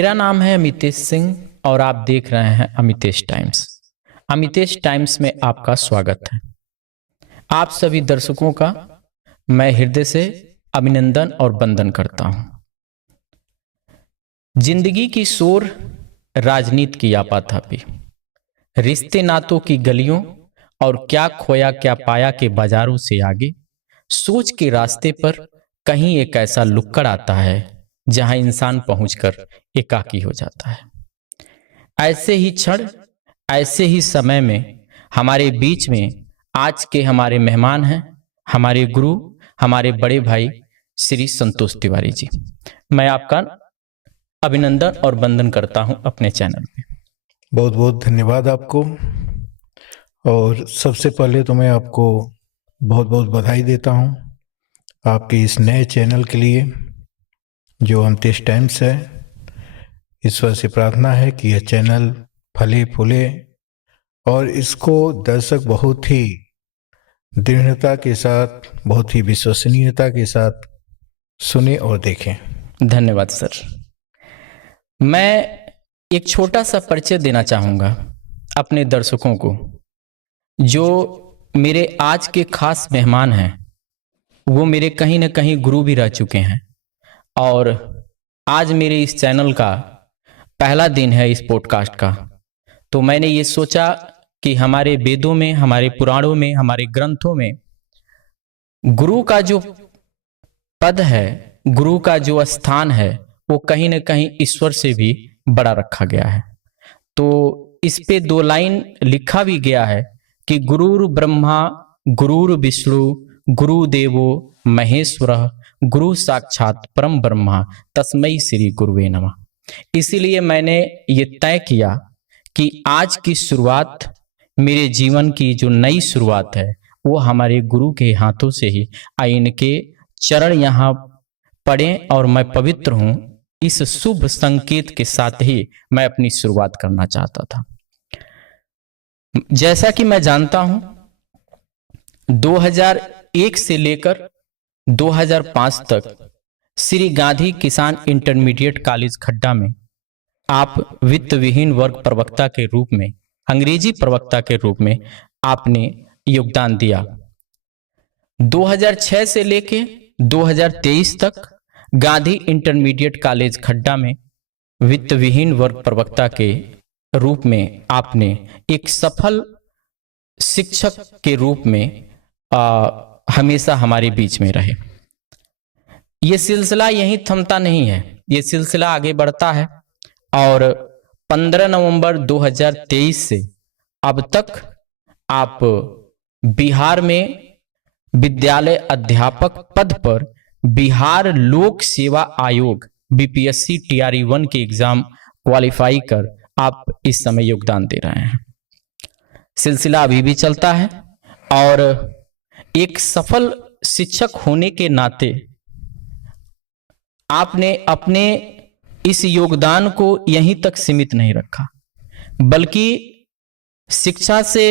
मेरा नाम है अमितेश सिंह और आप देख रहे हैं अमितेश टाइम्स। अमितेश टाइम्स में आपका स्वागत है। आप सभी दर्शकों का मैं हृदय से अभिनंदन और वंदन करता हूं। जिंदगी की शोर, राजनीति की आपाधापी, रिश्ते नातों की गलियों और क्या खोया क्या पाया के बाजारों से आगे, सोच के रास्ते पर कहीं एक ऐसा लुक्कड़ आता है जहां इंसान पहुंचकर एकाकी हो जाता है। ऐसे ही क्षण, ऐसे ही समय में हमारे बीच में आज के हमारे मेहमान हैं, हमारे गुरु, हमारे बड़े भाई श्री संतोष तिवारी जी। मैं आपका अभिनंदन और वंदन करता हूं अपने चैनल पे। बहुत बहुत धन्यवाद आपको। और सबसे पहले तो मैं आपको बहुत बहुत बधाई देता हूं आपके इस नए चैनल के लिए जो अमितेश टाइम्स है। ईश्वर से प्रार्थना है कि यह चैनल फले फूले और इसको दर्शक बहुत ही दृढ़ता के साथ, बहुत ही विश्वसनीयता के साथ सुने और देखें। धन्यवाद सर। मैं एक छोटा सा परिचय देना चाहूँगा अपने दर्शकों को। जो मेरे आज के खास मेहमान हैं वो मेरे कहीं ना कहीं गुरु भी रह चुके हैं और आज मेरे इस चैनल का पहला दिन है इस पॉडकास्ट का। तो मैंने ये सोचा कि हमारे वेदों में, हमारे पुराणों में, हमारे ग्रंथों में गुरु का जो पद है, गुरु का जो स्थान है, वो कहीं ना कहीं ईश्वर से भी बड़ा रखा गया है। तो इस पे 2 लाइन लिखा भी गया है कि गुरुर् ब्रह्मा गुरुर् विष्णु गुरुदेवो महेश्वरः गुरु साक्षात परम ब्रह्मा तस्मै श्री गुरुवे नमः। इसीलिए मैंने ये तय किया कि आज की शुरुआत, मेरे जीवन की जो नई शुरुआत है, वो हमारे गुरु के हाथों से ही, इनके चरण यहाँ पड़े और मैं पवित्र हूँ, इस शुभ संकेत के साथ ही मैं अपनी शुरुआत करना चाहता था। जैसा कि मैं जानता हूं 2001 से लेकर 2005 तक श्री गांधी किसान इंटरमीडिएट कॉलेज खड्डा में आप वित्त विहीन वर्ग प्रवक्ता के रूप में, अंग्रेजी प्रवक्ता के रूप में आपने योगदान दिया। 2006 से लेकर 2023 तक गांधी इंटरमीडिएट कॉलेज खड्डा में वित्त विहीन वर्ग प्रवक्ता के रूप में आपने एक सफल शिक्षक के रूप में हमेशा हमारे बीच में रहे। ये सिलसिला यहीं थमता नहीं है, ये सिलसिला आगे बढ़ता है और 15 नवंबर 2023 से अब तक आप बिहार में विद्यालय अध्यापक पद पर बिहार लोक सेवा आयोग बीपीएससी टीआरई 1 के एग्जाम क्वालिफाई कर आप इस समय योगदान दे रहे हैं। सिलसिला अभी भी चलता है और एक सफल शिक्षक होने के नाते आपने अपने इस योगदान को यहीं तक सीमित नहीं रखा, बल्कि शिक्षा से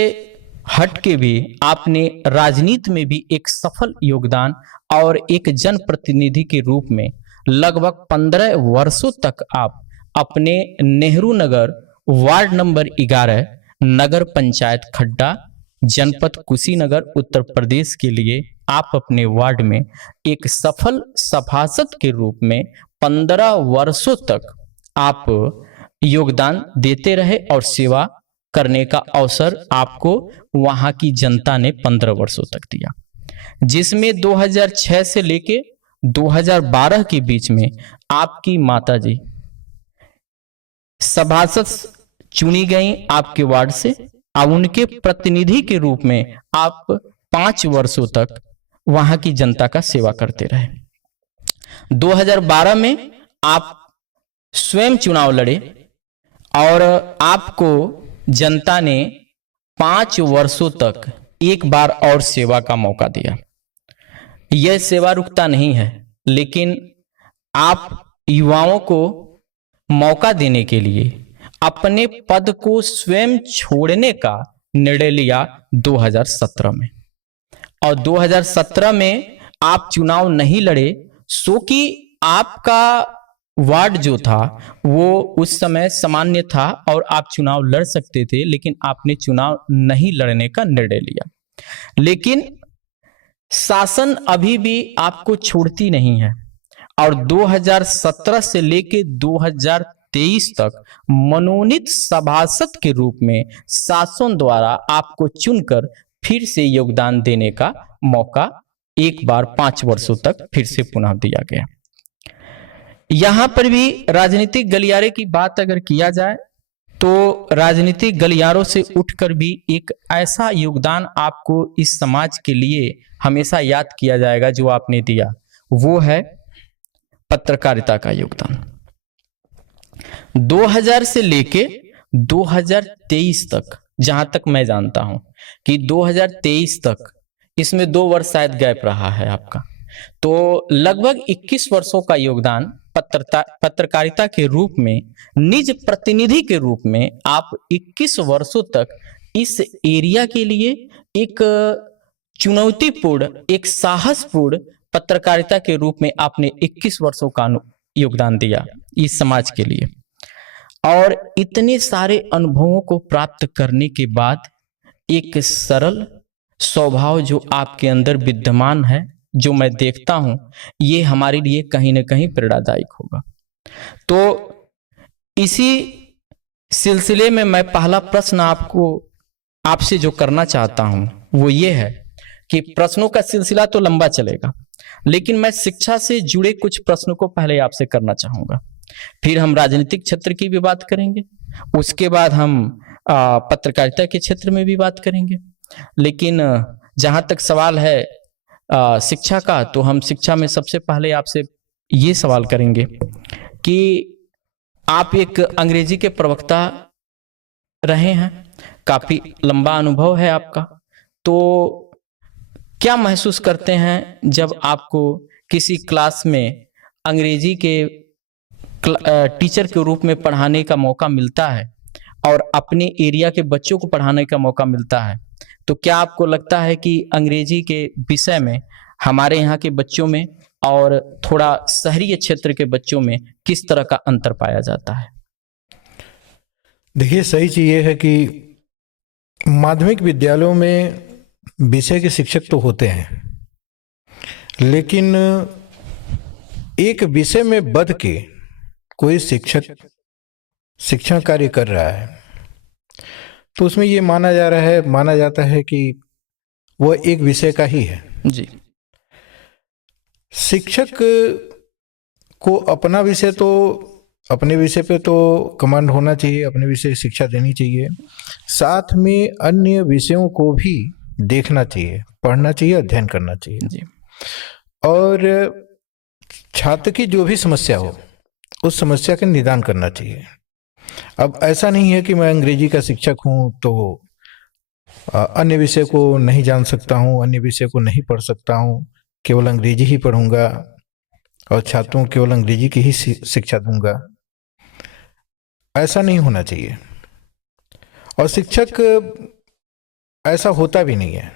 हट के भी आपने राजनीति में भी एक सफल योगदान और एक जनप्रतिनिधि के रूप में लगभग 15 वर्षों तक आप अपने नेहरू नगर वार्ड नंबर 11 नगर पंचायत खड्डा जनपद कुशीनगर उत्तर प्रदेश के लिए आप अपने वार्ड में एक सफल सभासद के रूप में 15 वर्षों तक आप योगदान देते रहे और सेवा करने का अवसर आपको वहां की जनता ने 15 वर्षों तक दिया, जिसमें 2006 से लेके 2012 के बीच में आपकी माताजी सभासद चुनी गई आपके वार्ड से और उनके प्रतिनिधि के रूप में आप 5 वर्षों तक वहां की जनता का सेवा करते रहे। 2012 में आप स्वयं चुनाव लड़े और आपको जनता ने 5 वर्षों तक एक बार और सेवा का मौका दिया। यह सेवा रुकता नहीं है, लेकिन आप युवाओं को मौका देने के लिए अपने पद को स्वयं छोड़ने का निर्णय लिया 2017 में। और 2017 में आप चुनाव नहीं लड़े, सो कि आपका वार्ड जो था वो उस समय सामान्य था और आप चुनाव लड़ सकते थे, लेकिन आपने चुनाव नहीं लड़ने का निर्णय लिया। लेकिन शासन अभी भी आपको छोड़ती नहीं है और 2017 से लेके 2023 तक मनोनीत सभासद के रूप में शासन द्वारा आपको चुनकर फिर से योगदान देने का मौका एक बार 5 वर्षों तक फिर से पुनः दिया गया। यहां पर भी राजनीतिक गलियारे की बात अगर किया जाए तो राजनीतिक गलियारों से उठकर भी एक ऐसा योगदान आपको इस समाज के लिए हमेशा याद किया जाएगा जो आपने दिया, वो है पत्रकारिता का योगदान। 2000 से लेके 2023 तक, जहां तक मैं जानता हूं कि 2023 तक, इसमें 2 वर्ष शायद गैप रहा है आपका, तो लगभग 21 वर्षों का योगदान पत्रकारिता के रूप में, निज प्रतिनिधि के रूप में आप 21 वर्षों तक इस एरिया के लिए एक चुनौतीपूर्ण, एक साहसपूर्ण पत्रकारिता के रूप में आपने 21 वर्षों का योगदान दिया इस समाज के लिए। और इतने सारे अनुभवों को प्राप्त करने के बाद एक सरल स्वभाव जो आपके अंदर विद्यमान है, जो मैं देखता हूं, ये हमारे लिए कहीं ना कहीं प्रेरणादायक होगा। तो इसी सिलसिले में मैं पहला प्रश्न आपसे जो करना चाहता हूं वो ये है कि प्रश्नों का सिलसिला तो लंबा चलेगा, लेकिन मैं शिक्षा से जुड़े कुछ प्रश्नों को पहले आपसे करना चाहूंगा, फिर हम राजनीतिक क्षेत्र की भी बात करेंगे, उसके बाद हम पत्रकारिता के क्षेत्र में भी बात करेंगे। लेकिन जहां तक सवाल है शिक्षा का, तो हम शिक्षा में सबसे पहले आपसे ये सवाल करेंगे कि आप एक अंग्रेजी के प्रवक्ता रहे हैं, काफी लंबा अनुभव है आपका, तो क्या महसूस करते हैं जब आपको किसी क्लास में अंग्रेजी के टीचर के रूप में पढ़ाने का मौका मिलता है और अपने एरिया के बच्चों को पढ़ाने का मौका मिलता है, तो क्या आपको लगता है कि अंग्रेजी के विषय में हमारे यहाँ के बच्चों में और थोड़ा शहरी क्षेत्र के बच्चों में किस तरह का अंतर पाया जाता है? देखिए, सही चीज़ ये है कि माध्यमिक विद्यालयों में विषय के शिक्षक तो होते हैं, लेकिन एक विषय में बध के कोई शिक्षक शिक्षण कार्य कर रहा है तो उसमें ये माना जाता है कि वह एक विषय का ही है। जी। शिक्षक को अपने विषय पे तो कमांड होना चाहिए, अपने विषय शिक्षा देनी चाहिए, साथ में अन्य विषयों को भी देखना चाहिए, पढ़ना चाहिए, अध्ययन करना चाहिए। जी। और छात्र की जो भी समस्या हो उस समस्या का निदान करना चाहिए। अब ऐसा नहीं है कि मैं अंग्रेजी का शिक्षक हूँ तो अन्य विषय को नहीं जान सकता हूँ, अन्य विषय को नहीं पढ़ सकता हूँ, केवल अंग्रेजी ही पढ़ूंगा और छात्रों को केवल अंग्रेजी की ही शिक्षा दूंगा। ऐसा नहीं होना चाहिए और शिक्षक ऐसा होता भी नहीं है।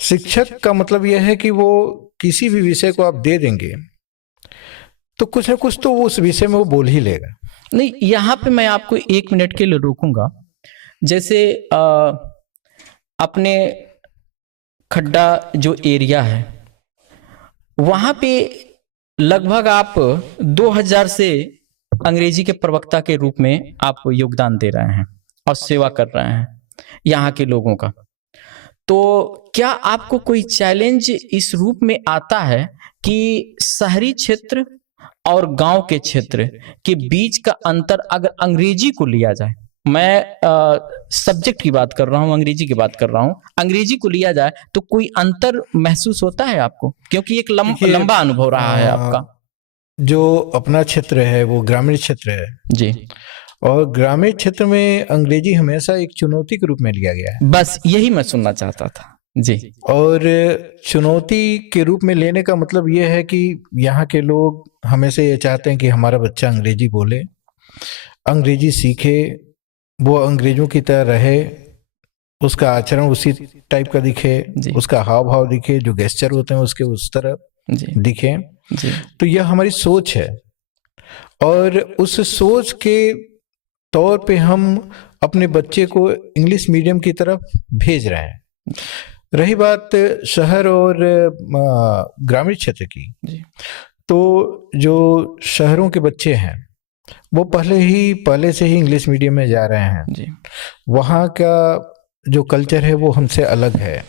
शिक्षक का मतलब यह है कि वो किसी भी विषय को आप दे देंगे तो कुछ ना कुछ तो वो उस विषय में वो बोल ही लेगा। नहीं, यहाँ पे मैं आपको 1 मिनट के लिए रोकूंगा। जैसे अपने खड्डा जो एरिया है वहाँ पे लगभग आप 2000 से अंग्रेजी के प्रवक्ता के रूप में आप योगदान दे रहे हैं और सेवा कर रहे हैं यहाँ के लोगों का, तो क्या आपको कोई चैलेंज इस रूप में आता है कि शहरी क्षेत्र और गांव के क्षेत्र के बीच का अंतर अगर अंग्रेजी को लिया जाए, मैं सब्जेक्ट की बात कर रहा हूं, अंग्रेजी की बात कर रहा हूं, अंग्रेजी को लिया जाए तो कोई अंतर महसूस होता है आपको? क्योंकि एक लंबा अनुभव रहा है आपका। जो अपना क्षेत्र है वो ग्रामीण क्षेत्र है जी, और ग्रामीण क्षेत्र में अंग्रेजी हमेशा एक चुनौती के रूप में लिया गया है। बस यही मैं सुनना चाहता था जी। और चुनौती के रूप में लेने का मतलब ये है कि यहाँ के लोग हमेशा ये चाहते हैं कि हमारा बच्चा अंग्रेजी बोले, अंग्रेजी सीखे, वो अंग्रेजों की तरह रहे, उसका आचरण उसी टाइप का दिखे, उसका हाव भाव दिखे, जो गेस्चर होते हैं उसके उस तरह दिखे। तो यह हमारी सोच है और उस सोच के तौर पे हम अपने बच्चे को इंग्लिश मीडियम की तरफ भेज रहे हैं। रही बात शहर और ग्रामीण क्षेत्र की, जी तो जो शहरों के बच्चे हैं वो पहले से ही इंग्लिश मीडियम में जा रहे हैं। जी वहाँ का जो कल्चर है वो हमसे अलग है,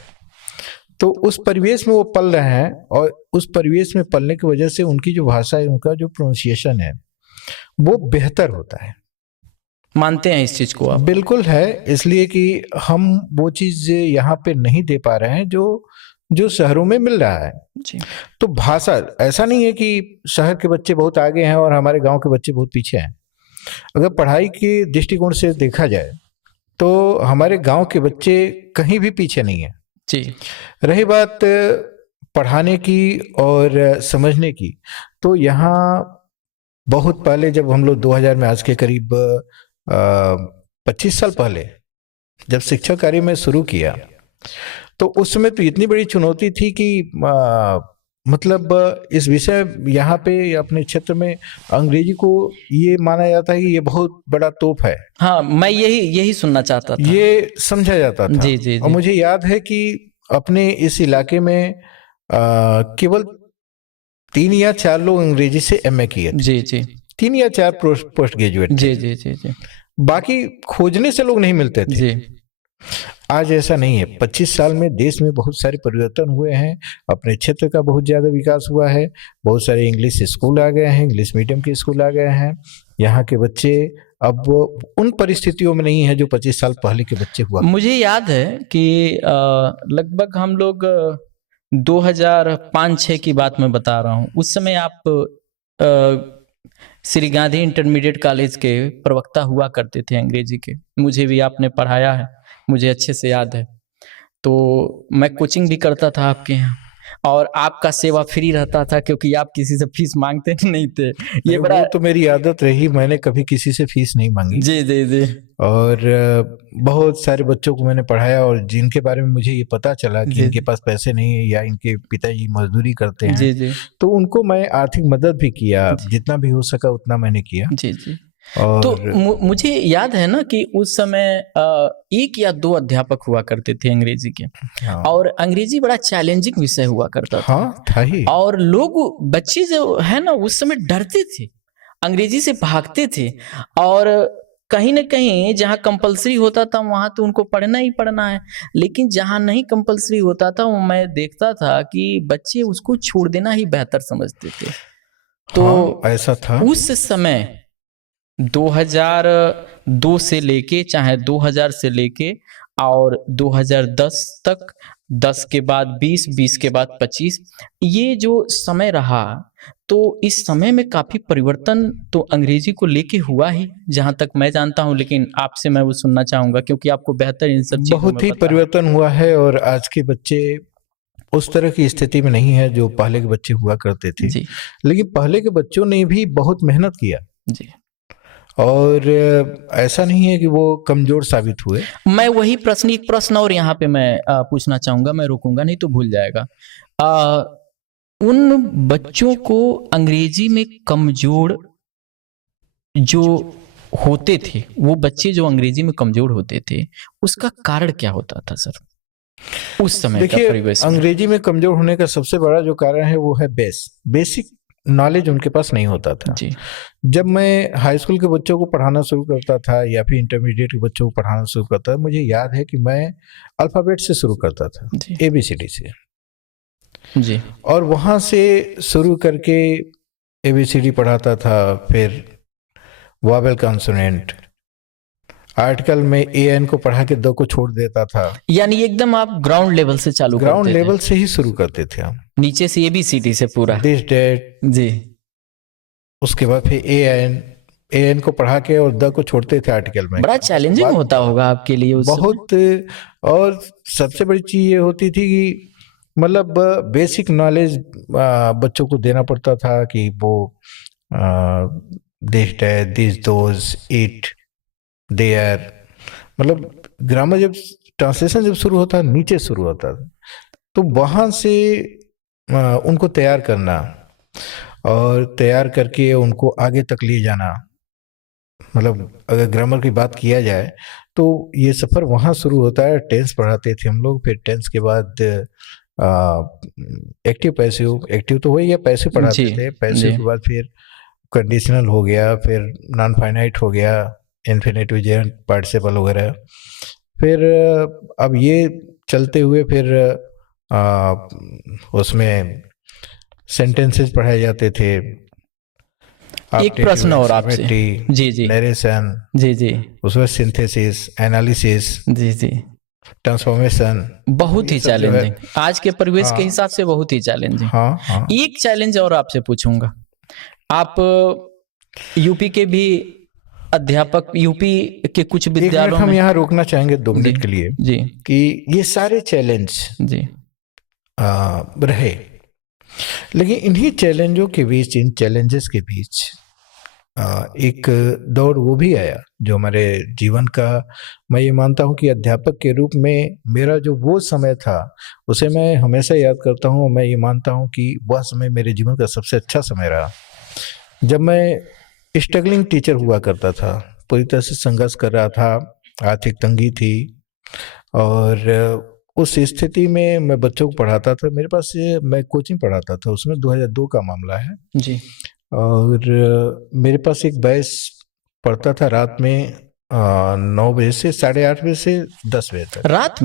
तो उस परिवेश में वो पल रहे हैं और उस परिवेश में पलने की वजह से उनकी जो भाषा है, उनका जो प्रोनाउंसिएशन है वो बेहतर होता है। मानते हैं इस चीज को आप? बिल्कुल है, इसलिए कि हम वो चीज यहाँ पे नहीं दे पा रहे हैं जो शहरों में मिल रहा है। जी तो भाषा ऐसा नहीं है कि शहर के बच्चे बहुत आगे हैं और हमारे गांव के बच्चे बहुत पीछे हैं। अगर पढ़ाई के दृष्टिकोण से देखा जाए तो हमारे गांव के बच्चे कहीं भी पीछे नहीं है। जी रही बात पढ़ाने की और समझने की, तो यहाँ बहुत पहले जब हम लोग 2000 में, आज के करीब 25 साल पहले जब शिक्षा कार्य में शुरू किया, तो उस समय तो इतनी बड़ी चुनौती थी कि मतलब इस विषय यहाँ पे अपने क्षेत्र में अंग्रेजी को ये माना जाता है कि ये बहुत बड़ा तोप है। हाँ, मैं यही सुनना चाहता था। ये समझा जाता था। जी जी और जी मुझे याद है कि अपने इस इलाके में केवल 3 या 4 लोग अंग्रेजी से एमए किए थे। जी जी 3 या 4 पोस्ट ग्रेजुएट थे। जी जी जी जी बाकी खोजने से लोग नहीं मिलते थे। जी आज ऐसा नहीं है। 25 साल में देश में बहुत सारे परिवर्तन हुए हैं, अपने क्षेत्र का बहुत ज़्यादा विकास हुआ है, बहुत सारे इंग्लिश स्कूल आ गए हैं, इंग्लिश मीडियम के स्कूल आ गए हैं। यहाँ के बच्चे अब उन परिस्थितियों में नहीं है जो 25 साल पहले के बच्चे हुआ। मुझे याद है कि लगभग हम लोग 2005-6 की बात मैं बता रहा हूँ। उस समय आप श्री गांधी इंटरमीडिएट कॉलेज के प्रवक्ता हुआ करते थे अंग्रेजी के। मुझे भी आपने पढ़ाया है, मुझे अच्छे से याद है। तो मैं कोचिंग भी करता था आपके यहाँ, और आपका सेवा फ्री रहता था क्योंकि आप किसी से फीस मांगते नहीं थे। ये बड़ा, वो तो मेरी आदत रही, मैंने कभी किसी से फीस नहीं मांगी। जी जी जी और बहुत सारे बच्चों को मैंने पढ़ाया और जिनके बारे में मुझे ये पता चला कि इनके पास पैसे नहीं है या इनके पिताजी मजदूरी करते हैं, जी जी तो उनको मैं आर्थिक मदद भी किया, जितना भी हो सका उतना मैंने किया। जी जी और तो मुझे याद है ना कि उस समय 1 या 2 अध्यापक हुआ करते थे अंग्रेजी के। हाँ, और अंग्रेजी बड़ा चैलेंजिंग विषय हुआ करता था। हाँ था ही। और लोग, बच्चे जो है ना, उस समय डरते थे, अंग्रेजी से भागते थे। और कहीं ना कहीं जहाँ कंपलसरी होता था वहां तो उनको पढ़ना ही पढ़ना है, लेकिन जहाँ नहीं कंपलसरी होता था वो मैं देखता था कि बच्चे उसको छोड़ देना ही बेहतर समझते थे। तो हाँ, ऐसा था। उस समय 2002 से लेके, चाहे 2000 से लेके और 2010 तक, 10 के बाद 20, 20 के बाद 25, ये जो समय रहा, तो इस समय में काफी परिवर्तन तो अंग्रेजी को लेके हुआ ही, जहां तक मैं जानता हूं। लेकिन आपसे मैं वो सुनना चाहूंगा क्योंकि आपको बेहतर इन सब चीजों बहुत में ही पता है। परिवर्तन हुआ है और आज के बच्चे उस तरह की स्थिति में नहीं है जो पहले के बच्चे हुआ करते थे। जी लेकिन पहले के बच्चों ने भी बहुत मेहनत किया जी। और ऐसा नहीं है कि वो कमजोर साबित हुए। मैं वही एक प्रश्न और यहाँ पे मैं पूछना चाहूंगा, मैं रोकूंगा नहीं तो भूल जाएगा। उन बच्चों को अंग्रेजी में कमजोर जो होते थे, वो बच्चे जो अंग्रेजी में कमजोर होते थे, उसका कारण क्या होता था सर उस समय का देखिए, परिवेश में? अंग्रेजी में कमजोर होने का सबसे बड़ा जो कारण है वो है बेसिक नॉलेज उनके पास नहीं होता था। जी जब मैं हाई स्कूल के बच्चों को पढ़ाना शुरू करता था या फिर इंटरमीडिएट के बच्चों को पढ़ाना शुरू करता था, मुझे याद है कि मैं अल्फ़ाबेट से शुरू करता था, जी ABCD से। जी और वहाँ से शुरू करके ABCD पढ़ाता था, फिर वॉवेल कॉन्सोनेंट, आर्टिकल में AN को पढ़ा के द को छोड़ देता था। यानी एकदम आप ग्राउंड लेवल से चालू ग्राउंड करते थे? लेवल से ही शुरू करते थे हम, नीचे से ABCD से पूरा? दिस डेट, जी। उसके बाद फिर AN को पढ़ा के और द को छोड़ते थे आर्टिकल में। बड़ा चैलेंजिंग होता होगा आपके लिए उस समय? बहुत। और सबसे बड़ी चीज ये होती थी कि मतलब बेसिक नॉलेज बच्चों को देना पड़ता था कि वो दिस दोज इट देयर, मतलब ग्रामर जब ट्रांसलेशन जब शुरू होता है नीचे शुरू होता था, तो वहाँ से उनको तैयार करना। और तैयार करके उनको आगे तक ले जाना। मतलब अगर ग्रामर की बात किया जाए तो ये सफ़र वहाँ शुरू होता है। टेंस पढ़ाते थे हम लोग, फिर टेंस के बाद एक्टिव पैसिव, एक्टिव तो हो या पैसिव पढ़ाते जी थे। पैसिव जी के बाद फिर कंडीशनल हो गया, फिर नॉन फाइनाइट हो गया, इन्फिनेटिव जेरेंट पार्टिसिपल वगैरह। फिर अब ये चलते हुए फिर उसमें सेंटेंसेस पढ़ाए जाते थे। एक प्रश्न और आपसे। जी जी नरेशन, जी जी उसमें सिंथेसिस, एनालिसिस, जी जी ट्रांसफॉर्मेशन, बहुत ही ये सब जो है। चैलेंजिंग, आज के परिवेश के हाँ हिसाब से बहुत ही चैलेंजिंग। हाँ हाँ। एक चैलेंज और आपसे पूछूंगा, आप यूपी के भी अध्यापक, यूपी के कुछ एक मिनट विद्यालयों हम में। यहाँ रोकना चाहेंगे 2 मिनट जी के लिए जी कि ये सारे चैलेंज जी रहे, लेकिन इन्हीं चैलेंजों के बीच, इन चैलेंजेस के बीच एक दौर वो भी आया जो हमारे जीवन का, मैं ये मानता हूँ कि अध्यापक के रूप में मेरा जो वो समय था उसे मैं हमेशा याद करता हूँ। मैं ये मानता हूँ कि वह समय मेरे जीवन का सबसे अच्छा समय रहा, जब मैं स्ट्रगलिंग टीचर हुआ करता था, पूरी तरह से संघर्ष कर रहा था, आर्थिक तंगी थी, और उस स्थिति में मैं बच्चों को पढ़ाता था। मेरे पास मैं कोचिंग पढ़ाता था, उसमें 2002 का मामला है जी और मेरे पास एक बैच पढ़ता था रात में 9 बजे से 8:30 बजे से 10 बजे तक। रात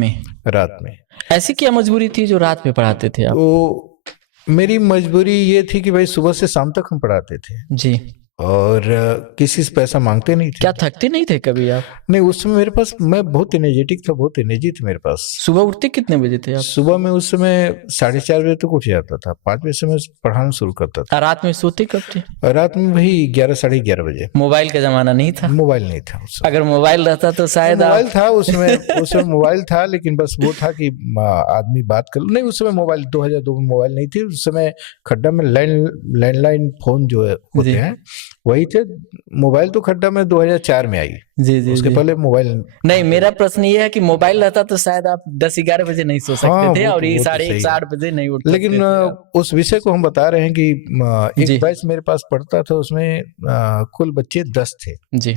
में ऐसी क्या मजबूरी थी जो रात में पढ़ाते थे आप? तो मेरी मजबूरी ये थी कि भाई सुबह से शाम तक हम पढ़ाते थे जी, और किसी से पैसा मांगते नहीं थे। क्या थकते नहीं थे कभी आप? नहीं, उस समय मेरे पास, मैं बहुत एनर्जेटिक था, बहुत एनर्जी थी मेरे पास। सुबह उठते कितने बजे थे आप? सुबह में उस समय 4:30 बजे तक उठ जाता था, 5 बजे से मैं पढ़ाना शुरू करता था। और रात में सोते कब थे? और रात में वही 11, 11:30 बजे। मोबाइल का जमाना नहीं था? मोबाइल नहीं था उस समय। अगर मोबाइल रहता तो शायद मोबाइल आप... था उसमें मोबाइल था, लेकिन बस वो था कि आदमी बात कर, नहीं उस समय मोबाइल 2002 में मोबाइल नहीं थी। उस समय खड्डा में लैंडलाइन फोन जो होते हैं वही थे। मोबाइल तो खड्डा में 2004 में आई। जी जी उसके जी। पहले मोबाइल नहीं, मेरा प्रश्न ये है कि मोबाइल रहता तो शायद आप 10-11 बजे नहीं सो सकते थे और ये वो तो 1:30 सही है। 8 बजे नहीं उठ सकते लेकिन थे आप। उस विषय को हम बता रहे हैं कि जी। एक बैच मेरे पास पढ़ता था, उसमें कुल बच्चे 10 थे। जी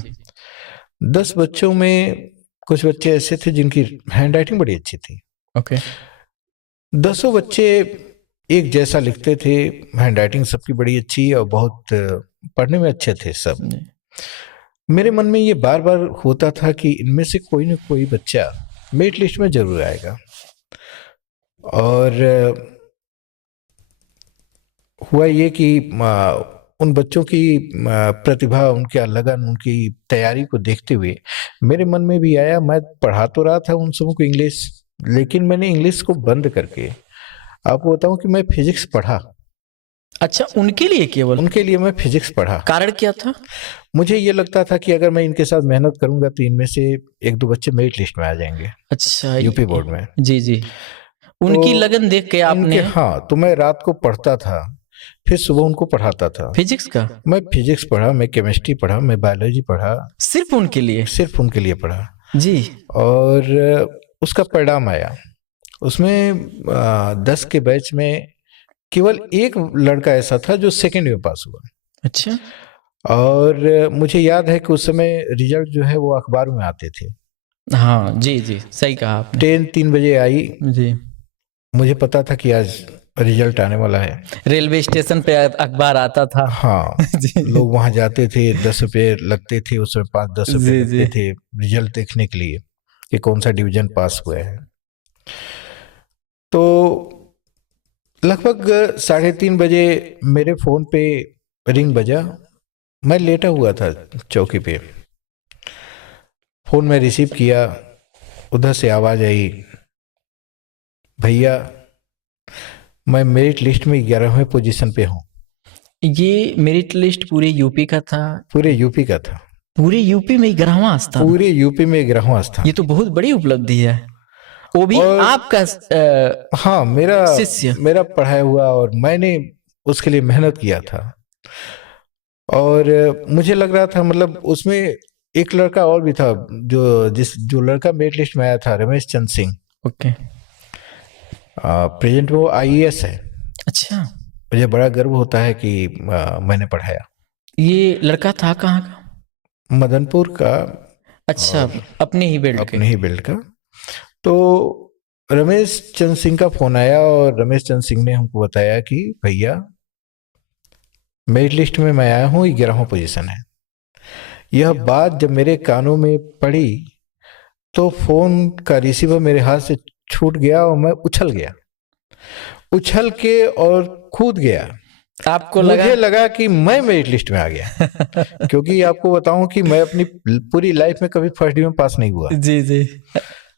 10 बच्चों में कुछ बच्चे ऐसे थे जिनकी हैंड राइटिंग बड़ी अच्छी थी। ओके। 10 बच्चे एक जैसा लिखते थे, हैंड राइटिंग सबकी बड़ी अच्छी और बहुत पढ़ने में अच्छे थे सब। जी मेरे मन में ये बार बार होता था कि इनमें से कोई ना कोई बच्चा मेरिट लिस्ट में जरूर आएगा। और हुआ ये कि उन बच्चों की प्रतिभा, उनके लगन, उनकी तैयारी को देखते हुए मेरे मन में भी आया। मैं पढ़ा तो रहा था उन सबों को इंग्लिश, लेकिन मैंने इंग्लिश को बंद करके आपको बताऊं कि मैं फिजिक्स पढ़ा। अच्छा, उनके लिए केवल? उनके लिए मैं फिजिक्स पढ़ा। कारण क्या था? मुझे ये लगता था कि अगर मैं इनके साथ मेहनत करूंगा तो इनमें से 1-2 बच्चे मेरिट लिस्ट में आ जाएंगे। अच्छा, यूपी बोर्ड में। जी जी, उनकी तो लगन देख के आपने... हाँ, तो मैं रात को पढ़ता था, फिर सुबह उनको पढ़ाता था। फिजिक्स का? मैं फिजिक्स पढ़ा, मैं केमिस्ट्री पढ़ा, मैं बायोलॉजी पढ़ा, सिर्फ उनके लिए? सिर्फ उनके लिए पढ़ा। जी। और उसका परिणाम आया, उसमें 10 के बैच में केवल एक लड़का ऐसा था जो सेकेंड में पास हुआ। अच्छा। और मुझे याद है कि उस समय रिजल्ट जो है वो अखबारों में आते थे। हाँ जी जी, सही कहा आपने। ट्रेन 3 बजे आई, जी, मुझे पता था कि आज रिजल्ट आने वाला है। रेलवे स्टेशन पे अखबार आता था। हाँ लोग वहां जाते थे, 10 रुपये लगते थे उसमें, 5-10 रुपये लगते थे रिजल्ट देखने के लिए कि कौन सा डिवीजन पास हुआ है। तो लगभग 3:30 बजे मेरे फोन पे रिंग बजा। मैं लेटा हुआ था चौकी पे, फोन में रिसीव किया, उधर से आवाज आई, भैया मैं मेरिट लिस्ट में 11वें पोजीशन पे हूँ। ये मेरिट लिस्ट पूरे यूपी का था? पूरे यूपी का था। पूरे यूपी में 11वां स्थान? पूरे यूपी में 11वां स्थान। ये तो बहुत बड़ी उपलब्धि है, वो भी आपका हाँ, शिष्य, मेरा पढ़ाया हुआ, और मैंने उसके लिए मेहनत किया था। और मुझे लग रहा था, मतलब उसमें एक लड़का और भी था जो लड़का मेरिट लिस्ट में आया था, रमेश चंद्र सिंह। ओके। प्रेजेंट वो IAS है। अच्छा। मुझे बड़ा गर्व होता है कि मैंने पढ़ाया। ये लड़का था कहाँ का? मदनपुर का, अच्छा, और अपने ही बेल्ट के। अपने ही बिल्ड का। तो रमेश चंद्र सिंह का फोन आया और रमेश चंद्र सिंह ने हमको बताया कि भैया मेरिट लिस्ट में मैं आया हूँ, 11वां पोजीशन है। यह बात जब मेरे कानों में पड़ी तो फोन का रिसीवर मेरे हाथ से छूट गया और मैं उछल गया, उछल के और कूद गया। आपको मुझे लगा कि मैं मेरिट लिस्ट में आ गया, क्योंकि आपको बताऊं कि मैं अपनी पूरी लाइफ में कभी फर्स्ट डिवीजन पास नहीं हुआ। जी जी।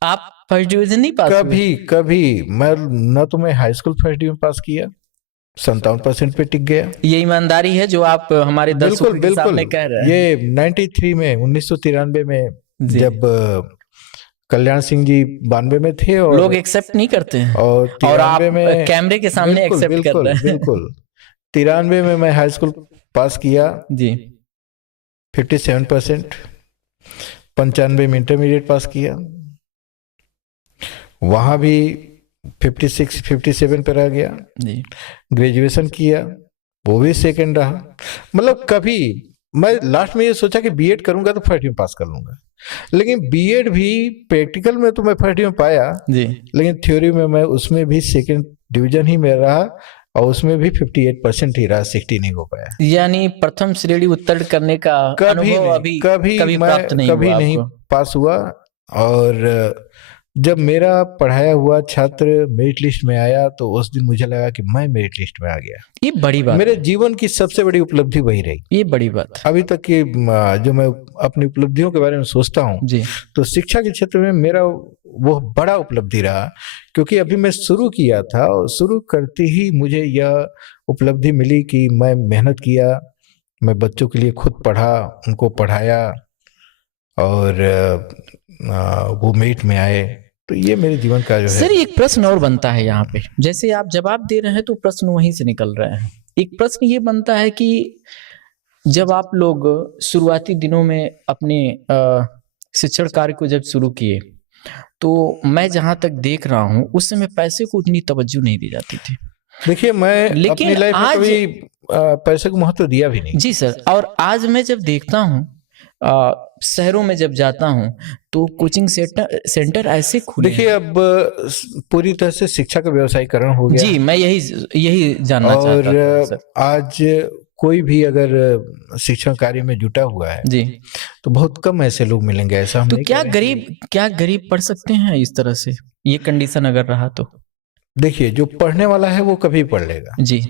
आप फर्स्ट डिवीजन नहीं पास हुए? कभी कभी मैं न तो मैं high school first division pass किया, 57% पे टिक गया। ये ईमानदारी है जो आप हमारे दर्शकों बिल्कुल के बिल्कुल, सामने कह रहे हैं। ये 93 में 1993 में जी। जब कल्याण सिंह जी 92 में थे और लोग एक्सेप्ट नहीं करते हैं, और और आप 93 में कैमरे के सामने बिल्कुल एक्सेप्ट कर बिल्कुल रहे हैं। बिल्कुल 93 में मैं हाई स्कूल पास किया जी 57%, 95 में इंटरमीडिएट पास किया, वहां भी 56 57 पे रह गया। जी। ग्रेजुएशन किया, वो भी सेकंड रहा। मतलब कभी मैं लास्ट में ये सोचा कि बीएड करूंगा तो फर्स्ट डिवीजन पास कर लूंगा, लेकिन बीएड भी प्रैक्टिकल में तो मैं फर्स्ट डिवीजन पाया, जी। लेकिन थ्योरी में मैं उसमें भी सेकंड डिवीजन ही मेरा रहा, और उसमें भी 58% ही रहा, 60 नहीं हो पाया। यानी प्रथम श्रेणी उत्तीर्ण करने का कभी अनुभव नहीं, अभी कभी मैं प्राप्त नहीं कभी हुआ नहीं आपको? पास हुआ। और जब मेरा पढ़ाया हुआ छात्र मेरिट लिस्ट में आया तो उस दिन मुझे लगा कि मैं मेरिट लिस्ट में आ गया। ये बड़ी बात मेरे है। जीवन की सबसे बड़ी उपलब्धि वही रही। ये बड़ी बात है। अभी तक की जो मैं अपनी उपलब्धियों के बारे में सोचता हूँ जी तो शिक्षा के क्षेत्र में मेरा वो बड़ा उपलब्धि रहा, क्योंकि अभी मैं शुरू किया था और शुरू करते ही मुझे यह उपलब्धि मिली कि मैं मेहनत किया, मैं बच्चों के लिए खुद पढ़ा, उनको पढ़ाया, और वो मेरिट में आए। तो ये मेरे जीवन का जो है। सर, एक प्रश्न और बनता है यहाँ पे, जैसे आप जवाब दे रहे हैं तो प्रश्न वहीं से निकल रहे हैं। एक प्रश्न ये बनता है कि जब आप लोग शुरुआती दिनों में अपने शिक्षण कार्य को जब शुरू किए, तो मैं जहां तक देख रहा हूं उस समय पैसे को उतनी तवज्जो नहीं दी जाती थी। देखिए, मैं लेकिन अपनी लाइफ में आज- कभी पैसे को महत्व दिया भी नहीं। जी सर, और आज मैं जब देखता हूँ शहरों में जब जाता हूँ तो कोचिंग सेंटर ऐसे खुले देखिए, हैं। अब पूरी तरह से शिक्षा का व्यवसायीकरण हो गया। जी, मैं यही जानना चाहता था और सर। आज कोई भी अगर शिक्षण कार्य में जुटा हुआ है जी, तो बहुत कम ऐसे लोग मिलेंगे। ऐसा हम तो नहीं कह रहे हैं क्या गरीब पढ़ सकते हैं इस तरह से, ये कंडीशन अगर रहा तो? देखिए, जो पढ़ने वाला है वो कभी पढ़ लेगा। जी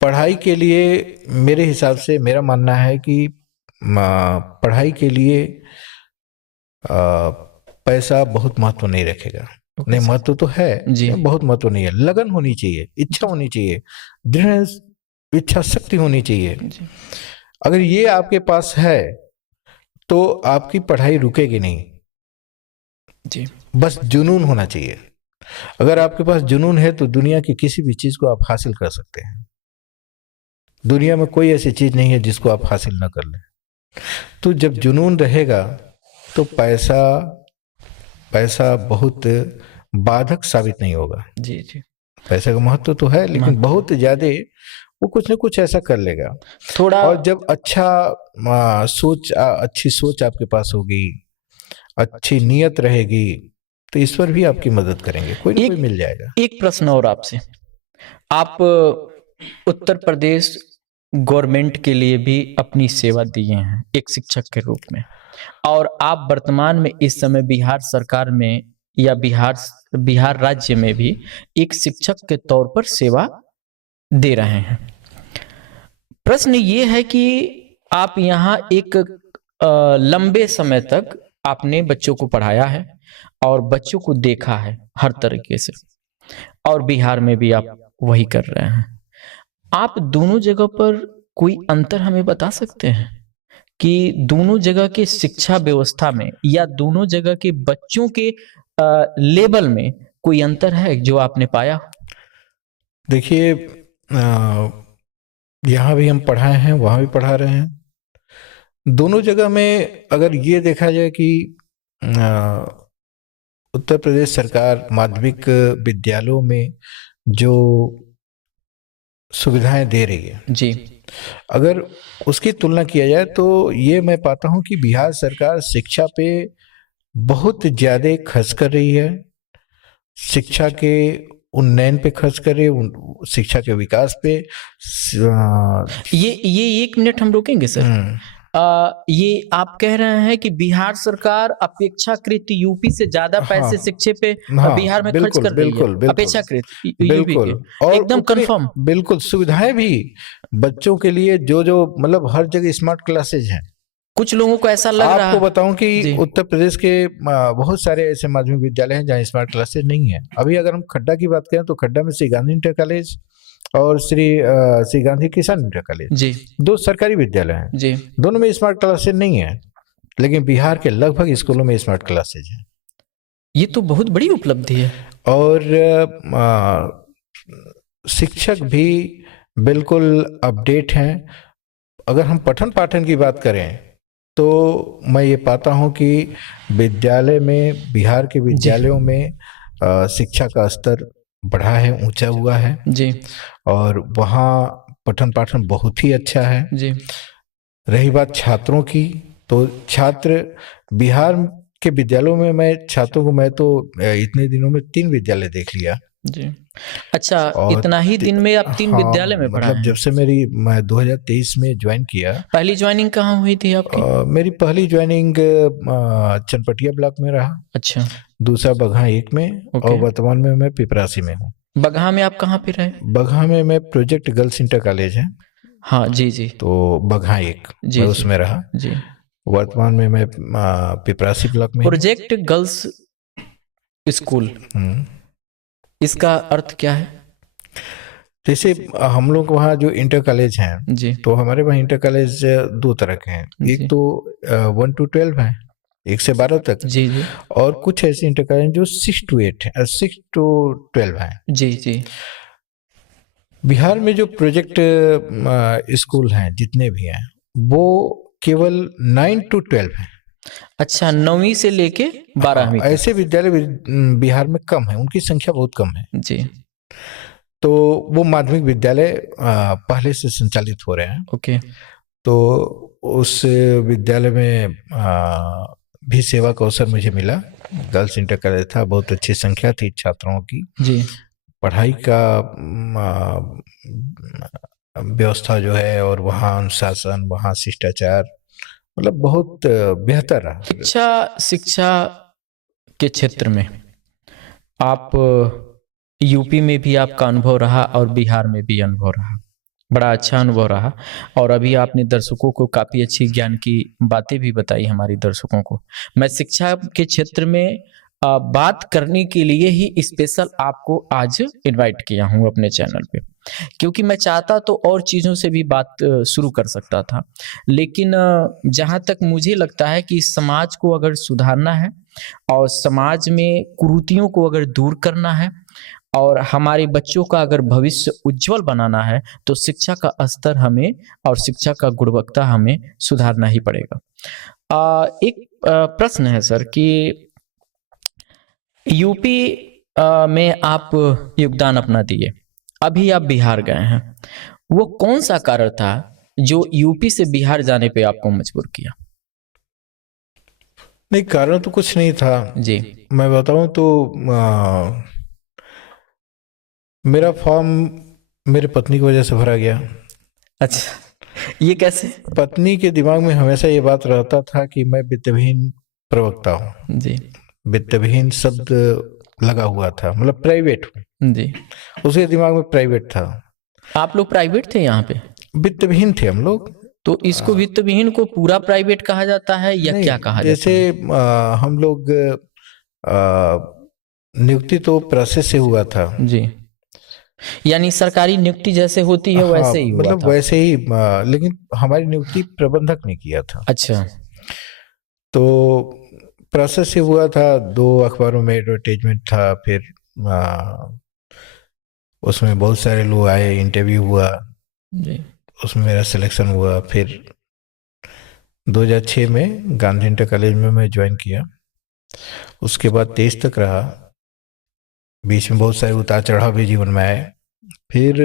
पढ़ाई के लिए मेरे हिसाब से मेरा मानना है कि पढ़ाई के लिए पैसा बहुत महत्व नहीं रखेगा। नहीं, महत्व तो है जी। बहुत महत्व नहीं है। लगन होनी चाहिए, इच्छा होनी चाहिए, दृढ़ इच्छा शक्ति होनी चाहिए। जी। अगर ये आपके पास है तो आपकी पढ़ाई रुकेगी नहीं। जी बस जुनून होना चाहिए। अगर आपके पास जुनून है तो दुनिया की किसी भी चीज को आप हासिल कर सकते हैं। दुनिया में कोई ऐसी चीज नहीं है जिसको आप हासिल ना कर लें। तो जब जुनून रहेगा तो पैसा बहुत बाधक साबित नहीं होगा। जी जी। पैसे का महत्व तो है, लेकिन बहुत ज्यादा वो कुछ न कुछ ऐसा कर लेगा। थोड़ा और जब अच्छी सोच आपके पास होगी, अच्छी नीयत रहेगी, तो ईश्वर भी आपकी मदद करेंगे, कोई ना कोई मिल जाएगा। एक प्रश्न और आपसे, आप उत्तर प्रदेश गवर्नमेंट के लिए भी अपनी सेवा दिए हैं एक शिक्षक के रूप में, और आप वर्तमान में इस समय बिहार सरकार में या बिहार राज्य में भी एक शिक्षक के तौर पर सेवा दे रहे हैं। प्रश्न ये है कि आप यहाँ एक लंबे समय तक आपने बच्चों को पढ़ाया है और बच्चों को देखा है हर तरीके से, और बिहार में भी आप वही कर रहे हैं। आप दोनों जगह पर कोई अंतर हमें बता सकते हैं कि दोनों जगह के शिक्षा व्यवस्था में या दोनों जगह के बच्चों के लेवल में कोई अंतर है जो आपने पाया? देखिए, यहाँ भी हम पढ़ाए हैं, वहाँ भी पढ़ा रहे हैं। दोनों जगह में अगर ये देखा जाए कि उत्तर प्रदेश सरकार माध्यमिक विद्यालयों में जो सुविधाएं दे रही है। जी अगर उसकी तुलना किया जाए तो ये मैं पाता हूँ कि बिहार सरकार शिक्षा पे बहुत ज़्यादा खर्च कर रही है, शिक्षा के उन्नयन पे खर्च कर रही है, शिक्षा के विकास पे। ये 1 मिनट हम रोकेंगे सर। ये आप कह रहे हैं कि बिहार सरकार अपेक्षाकृत यूपी से ज्यादा पैसे शिक्षा पे हाँ, बिहार में खर्च बिल्कुल कर रही है, बिल्कुल बिल्कुल अपेक्षाकृत यूपी बिल्कुल। के, और एकदम उतनी कंफर्म। बिल्कुल सुविधाएं भी बच्चों के लिए जो मतलब हर जगह स्मार्ट क्लासेज हैं। कुछ लोगों को ऐसा लग रहा आपको बताऊं कि जी। उत्तर प्रदेश के बहुत सारे ऐसे माध्यमिक विद्यालय हैं जहाँ स्मार्ट क्लासेज नहीं है। अभी अगर हम खड्डा की बात करें तो खड्डा में श्री गांधी इंटर कॉलेज और श्री गांधी किसान इंटर कॉलेज, जी दो सरकारी विद्यालय हैं, जी, दोनों में स्मार्ट क्लासेज नहीं है, लेकिन बिहार के लगभग स्कूलों में स्मार्ट क्लासेज हैं। ये तो बहुत बड़ी उपलब्धि है। और शिक्षक भी बिल्कुल अपडेट हैं। अगर हम पठन पाठन की बात करें तो मैं ये पाता हूँ कि विद्यालय में, बिहार के विद्यालयों में शिक्षा का स्तर बढ़ा है, ऊंचा हुआ है जी, और वहाँ पठन पाठन बहुत ही अच्छा है जी। रही बात छात्रों की, तो छात्र बिहार के विद्यालयों में, मैं तो इतने दिनों में 3 विद्यालय देख लिया जी। अच्छा, और इतना ही दिन में आप 3 हाँ, विद्यालय में पढ़ा मतलब है? जब से मैं 2023 में ज्वाइन किया। पहली ज्वाइनिंग कहाँ हुई थी आपकी? मेरी पहली ज्वाइनिंग चनपटिया ब्लॉक में रहा। अच्छा, दूसरा बगहा 1 में और वर्तमान में मैं पिपरासी में हूँ। बगहा में आप कहाँ पे रहे? बगहा में मैं प्रोजेक्ट गर्ल्स इंटर कॉलेज है, हाँ जी जी, तो बगहा 1 जी मैं जी, उसमें रहा। जी। वर्तमान में मैं पिपरासी ब्लॉक में हूँ। प्रोजेक्ट गर्ल्स स्कूल, इसका अर्थ क्या है? जैसे हम लोग वहाँ जो इंटर कॉलेज हैं, जी तो हमारे वहाँ इंटर कॉलेज 2 तरह के हैं। जी। एक तो 1 to 12 है, 1 से 12 तक, जी जी, और कुछ ऐसे इंटर कॉलेज जो 6 to 8 है, 6 to 12 है। जी जी, बिहार में जो प्रोजेक्ट स्कूल हैं जितने भी हैं, वो केवल 9 to 12 है। अच्छा, 9वीं से लेके 12वीं तक। ऐसे विद्यालय बिहार में कम है, उनकी संख्या बहुत कम है। जी, तो वो माध्यमिक विद्यालय पहले से संचालित हो रहे हैं। ओके। तो उस विद्यालय में भी सेवा का अवसर मुझे मिला। गर्ल्स इंटर कॉलेज था, बहुत अच्छी संख्या थी छात्राओं की। जी, पढ़ाई का व्यवस्था जो है, और वहाँ अनुशासन, वहाँ शिष्टाचार, मतलब बहुत बेहतर रहा। शिक्षा के क्षेत्र में आप यूपी में भी आपका अनुभव रहा और बिहार में भी अनुभव रहा, बड़ा अच्छा अनुभव रहा। और अभी आपने दर्शकों को काफ़ी अच्छी ज्ञान की बातें भी बताई, हमारी दर्शकों को। मैं शिक्षा के क्षेत्र में बात करने के लिए ही स्पेशल आपको आज इनवाइट किया हूँ अपने चैनल पे, क्योंकि मैं चाहता तो और चीज़ों से भी बात शुरू कर सकता था, लेकिन जहाँ तक मुझे लगता है कि समाज को अगर सुधारना है और समाज में कुरीतियों को अगर दूर करना है और हमारे बच्चों का अगर भविष्य उज्जवल बनाना है, तो शिक्षा का स्तर हमें और शिक्षा का गुणवत्ता हमें सुधारना ही पड़ेगा। एक प्रश्न है सर कि यूपी में आप योगदान अपना दिए, अभी आप बिहार गए हैं, वो कौन सा कारण था जो यूपी से बिहार जाने पे आपको मजबूर किया? नहीं, कारण तो कुछ नहीं था जी, मैं बताऊं तो मेरा फॉर्म मेरे पत्नी की वजह से भरा गया। अच्छा, ये कैसे? पत्नी के दिमाग में हमेशा ये बात रहता था कि मैं वित्तविहीन प्रवक्ता हूँ। जी, वित्तविहीन शब्द लगा हुआ था, मतलब प्राइवेट हूँ। जी। उसके दिमाग में प्राइवेट था। आप लोग प्राइवेट थे यहाँ पे? वित्तविहीन थे हम लोग। तो इसको वित्तविहीन को पूरा प्राइवेट कहा जाता है या क्या कहा जैसे जाता है? हम लोग नियुक्ति तो प्रोसेस से हुआ था। जी, यानी सरकारी नियुक्ति जैसे होती है वैसे ही हुआ मतलब था? वैसे ही, लेकिन हमारी नियुक्ति प्रबंधक ने किया था। अच्छा, तो प्रोसेस से हुआ था, 2 अखबारों में एडवर्टाइजमेंट था, फिर उसमें बहुत सारे लोग आए, इंटरव्यू हुआ, जी, उसमें मेरा सिलेक्शन हुआ। फिर 2006 में गांधी इंटर कॉलेज में मैं ज्वाइन किया। उसके बाद 23 तक रहा। बीच में बहुत सारे उतार चढ़ाव भी जीवन में आए। फिर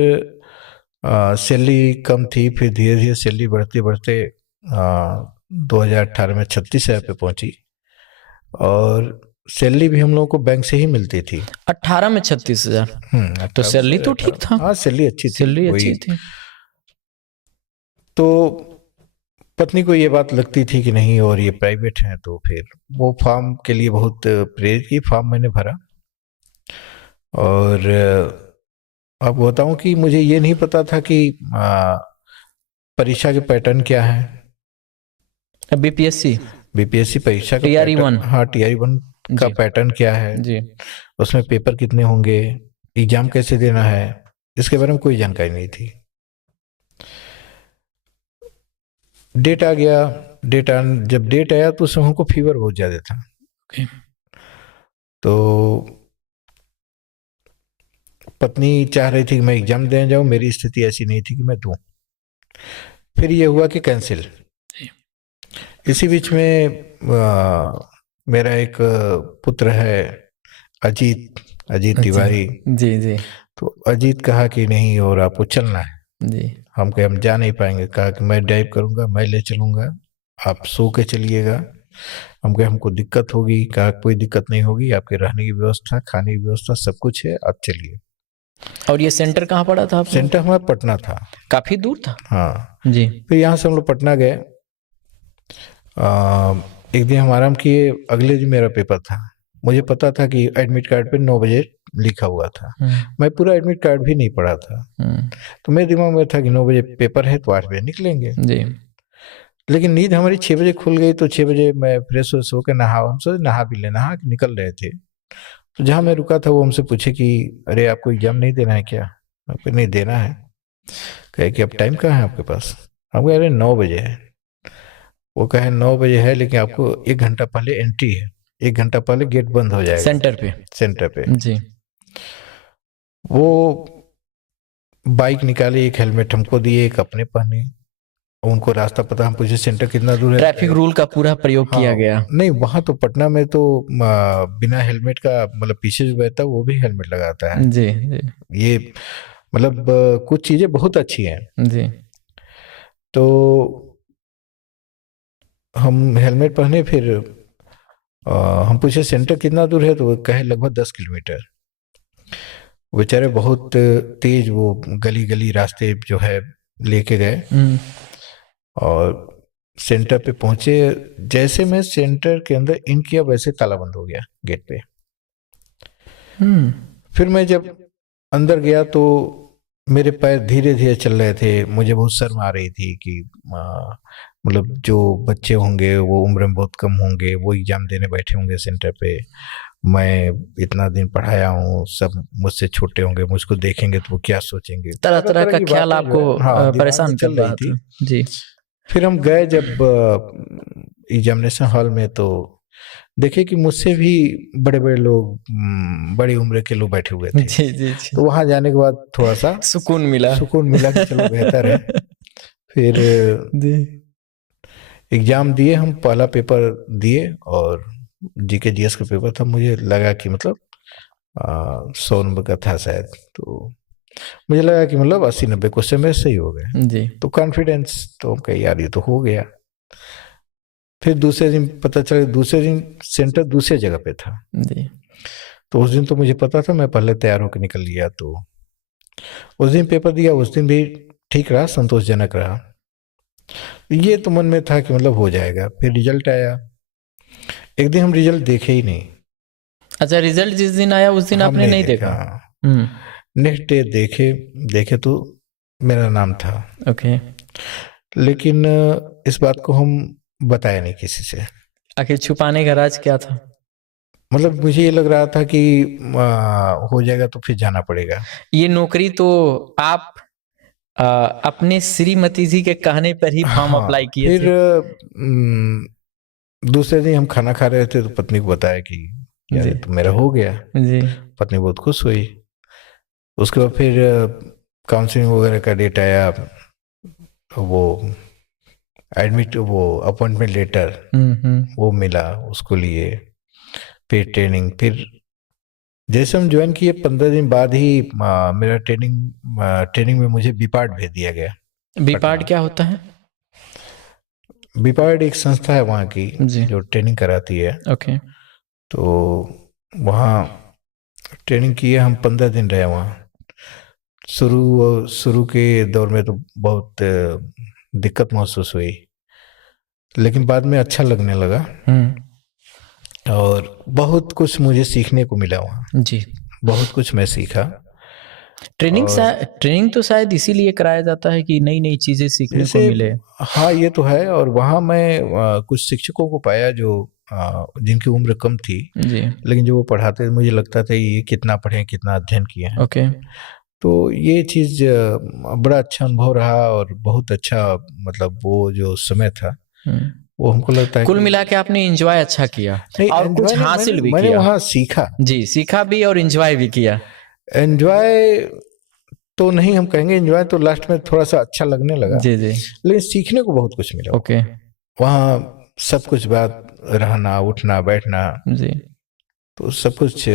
सैलरी कम थी, फिर धीरे धीरे सैलरी बढ़ते बढ़ते 2018 में 36,000 पे पहुंची। और सैलरी भी हम लोगों को बैंक से ही मिलती थी। 18 में 36,000 तो 18 सैलरी तो ठीक था। हाँ, सैलरी अच्छी थी, सैलरी अच्छी वही। थी। तो पत्नी को ये बात लगती थी कि नहीं, और ये प्राइवेट है, तो फिर वो फॉर्म के लिए बहुत प्रेरित की। फॉर्म मैंने भरा, और आपको बताऊं कि मुझे ये नहीं पता था कि परीक्षा के पैटर्न क्या है। बीपीएससी बीपीएससी परीक्षा का TRE पैटर्न, 1 हाँ, TRE 1 का जी पैटर्न क्या है, जी। उसमें पेपर कितने होंगे, एग्जाम कैसे देना है, इसके बारे में कोई जानकारी नहीं थी। डेट आ गया। जब डेट आया तो उसमें हमको फीवर बहुत ज़्यादा था। ओके। तो पत्नी चाह रही थी कि मैं एग्जाम देने जाऊं, मेरी स्थिति ऐसी नहीं थी कि मैं दूं। फिर ये हुआ कि कैंसिल। इसी बीच में मेरा एक पुत्र है, अजीत तिवारी। जी जी तो अजीत कहा कि नहीं, और आपको चलना है। जी। हम कहे हम जा नहीं पाएंगे। कहा कि मैं ड्राइव करूंगा, मैं ले चलूंगा, आप सो के चलिएगा। हम कहे हमको दिक्कत होगी। कहा कोई दिक्कत नहीं होगी, आपके रहने की व्यवस्था, खाने की व्यवस्था सब कुछ है, आप चलिए। और ये सेंटर कहाँ पड़ा था आपका? सेंटर हमारा पटना था। काफी दूर था। हाँ। जी फिर यहाँ से हम लोग पटना गए। एक दिन हम आराम किए, अगले दिन मेरा पेपर था। मुझे पता था कि एडमिट कार्ड पे 9 बजे लिखा हुआ था। मैं पूरा एडमिट कार्ड भी नहीं पढ़ा था। तो मेरे दिमाग में था कि 9 बजे पेपर है, तो 8 बजे निकलेंगे। जी। लेकिन नींद हमारी 6 बजे खुल गई। तो 6 बजे मैं फ्रेश व्रेश होकर हम सोचे नहा भी ले, नहा के निकल रहे थे। तो जहाँ मैं रुका था वो हमसे पूछे कि अरे आपको एग्जाम नहीं देना है क्या? नहीं देना है। कहे कि अब टाइम कहाँ है आपके पास? हम कहे अरे 9 बजे है। वो कहे 9 बजे है, लेकिन आपको 1 घंटा पहले एंट्री है, 1 घंटा पहले गेट बंद हो जाएगा सेंटर पे। जी। वो बाइक निकाले, एक हेलमेट हमको दिए, एक अपने पहने। उनको रास्ता पता, हम पूछे सेंटर कितना दूर है। ट्रैफिक रूल का पूरा प्रयोग किया गया। नहीं, वहां तो पटना में तो बिना हेलमेट का, मतलब पीछे जो बैठता है वो भी हेलमेट लगाता है। जी जी ये मतलब कुछ चीजें बहुत अच्छी हैं। जी। तो हम हेलमेट पहने, फिर हम पूछे सेंटर कितना दूर है, तो वो कहे लगभग 10 किलोमीटर। बेचारे बहुत तेज वो गली गली रास्ते जो है लेके गए, और सेंटर पे पहुंचे। जैसे मैं सेंटर के अंदर इन किया, वैसे ताला बंद हो गया गेट पे। फिर मैं जब अंदर गया तो मेरे पैर धीरे धीरे चल रहे थे। मुझे बहुत शर्म आ रही थी कि मतलब जो बच्चे होंगे वो उम्र में बहुत कम होंगे, वो एग्जाम देने बैठे होंगे सेंटर पे। मैं इतना दिन पढ़ाया हूँ, सब मुझसे छोटे होंगे, मुझको देखेंगे तो वो क्या सोचेंगे। तरह तरह का की ख्याल बातें जो आपको है, हाँ, दिमाग में परेशान कर चल रहा रही थी। था। जी। फिर हम गए जब एग्जामिनेशन हॉल में, तो देखे कि मुझसे भी बड़े बड़े लोग, बड़ी उम्र के लोग बैठे हुए थे। जी जी जी। तो वहां जाने के बाद थोड़ा सा सुकून मिला कि चलो बेहतर है। फिर जी। एग्जाम दिए हम, पहला पेपर दिए, और जीके जीएस का पेपर था। मुझे लगा कि मतलब 100 नंबर का था शायद। तो मुझे लगा कि मतलब 80-90 क्वेश्चन में सही हो गए। जी। तो कॉन्फिडेंस, तो हम कहे यार ये तो हो गया। फिर दूसरे दिन पता चला, दूसरे दिन सेंटर दूसरे जगह पे था। जी। तो उस दिन तो मुझे पता था, मैं पहले तैयार होकर निकल लिया। तो उस दिन पेपर दिया, उस दिन भी ठीक रहा, संतोषजनक रहा। ये तो मन में था कि मतलब हो जाएगा। फिर रिजल्ट आया। एक दिन हम रिजल्ट देखे ही नहीं। अच्छा, रिजल्ट जिस दिन आया उस दिन हम आपने नहीं देखा? नेक्स्ट डे देखे तो मेरा नाम था। ओके। लेकिन इस बात को हम बताया नहीं किसी से। आखिर छुपाने का राज क्या था? मतलब मुझे ये लग रहा था कि हो जाएगा तो फिर जाना पड़ेगा। ये नौकरी तो आप अपने श्रीमती जी के कहने पर ही फॉर्म अप्लाई किए फिर थे? दूसरे दिन हम खाना खा रहे थे, तो पत्नी को बताया कि यार तो मेरा हो गया। जी। पत्नी बहुत खुश हुई। उसके बाद फिर काउंसलिंग वगैरह का डेट आया। वो अपॉइंटमेंट लेटर वो मिला, उसको लिए। फिर ट्रेनिंग, फिर जैसे हम ज्वाइन किए 15 दिन बाद ही मेरा ट्रेनिंग में मुझे बीपार्ड भेज दिया गया। बीपार्ड क्या होता है? बीपार्ड एक संस्था है वहाँ की जी। जो ट्रेनिंग कराती है। ओके। तो वहाँ ट्रेनिंग किए हम, 15 दिन रहे वहाँ। शुरू के दौर में तो बहुत दिक्कत महसूस हुई, लेकिन बाद में अच्छा लगने लगा और बहुत कुछ मुझे सीखने को मिला वहाँ। जी। बहुत कुछ मैं सीखा। ट्रेनिंग तो शायद इसीलिए कराया जाता है कि नई नई चीजें सीखने को मिले। हाँ, ये तो है। और वहाँ मैं कुछ शिक्षकों को पाया जो जिनकी उम्र कम थी, जी। लेकिन जो वो पढ़ाते थे मुझे लगता था ये कितना पढ़े, कितना अध्ययन किए हैं। ओके। तो ये चीज़ बड़ा अच्छा अनुभव रहा और बहुत अच्छा, मतलब वो जो समय था वो हमको लगता है कुल मिला के आपने एंजॉय अच्छा किया और कुछ हासिल भी मैंने किया। वहाँ सीखा। जी, सीखा भी और एंजॉय भी किया। एंजॉय तो नहीं हम कहेंगे, एंजॉय तो लास्ट में थोड़ा सा अच्छा लगने लगा। जी जी। लेकिन सीखने को बहुत कुछ मिला। ओके। वहाँ सब कुछ, बात, रहना, उठना, बैठना, जी, तो सब कुछ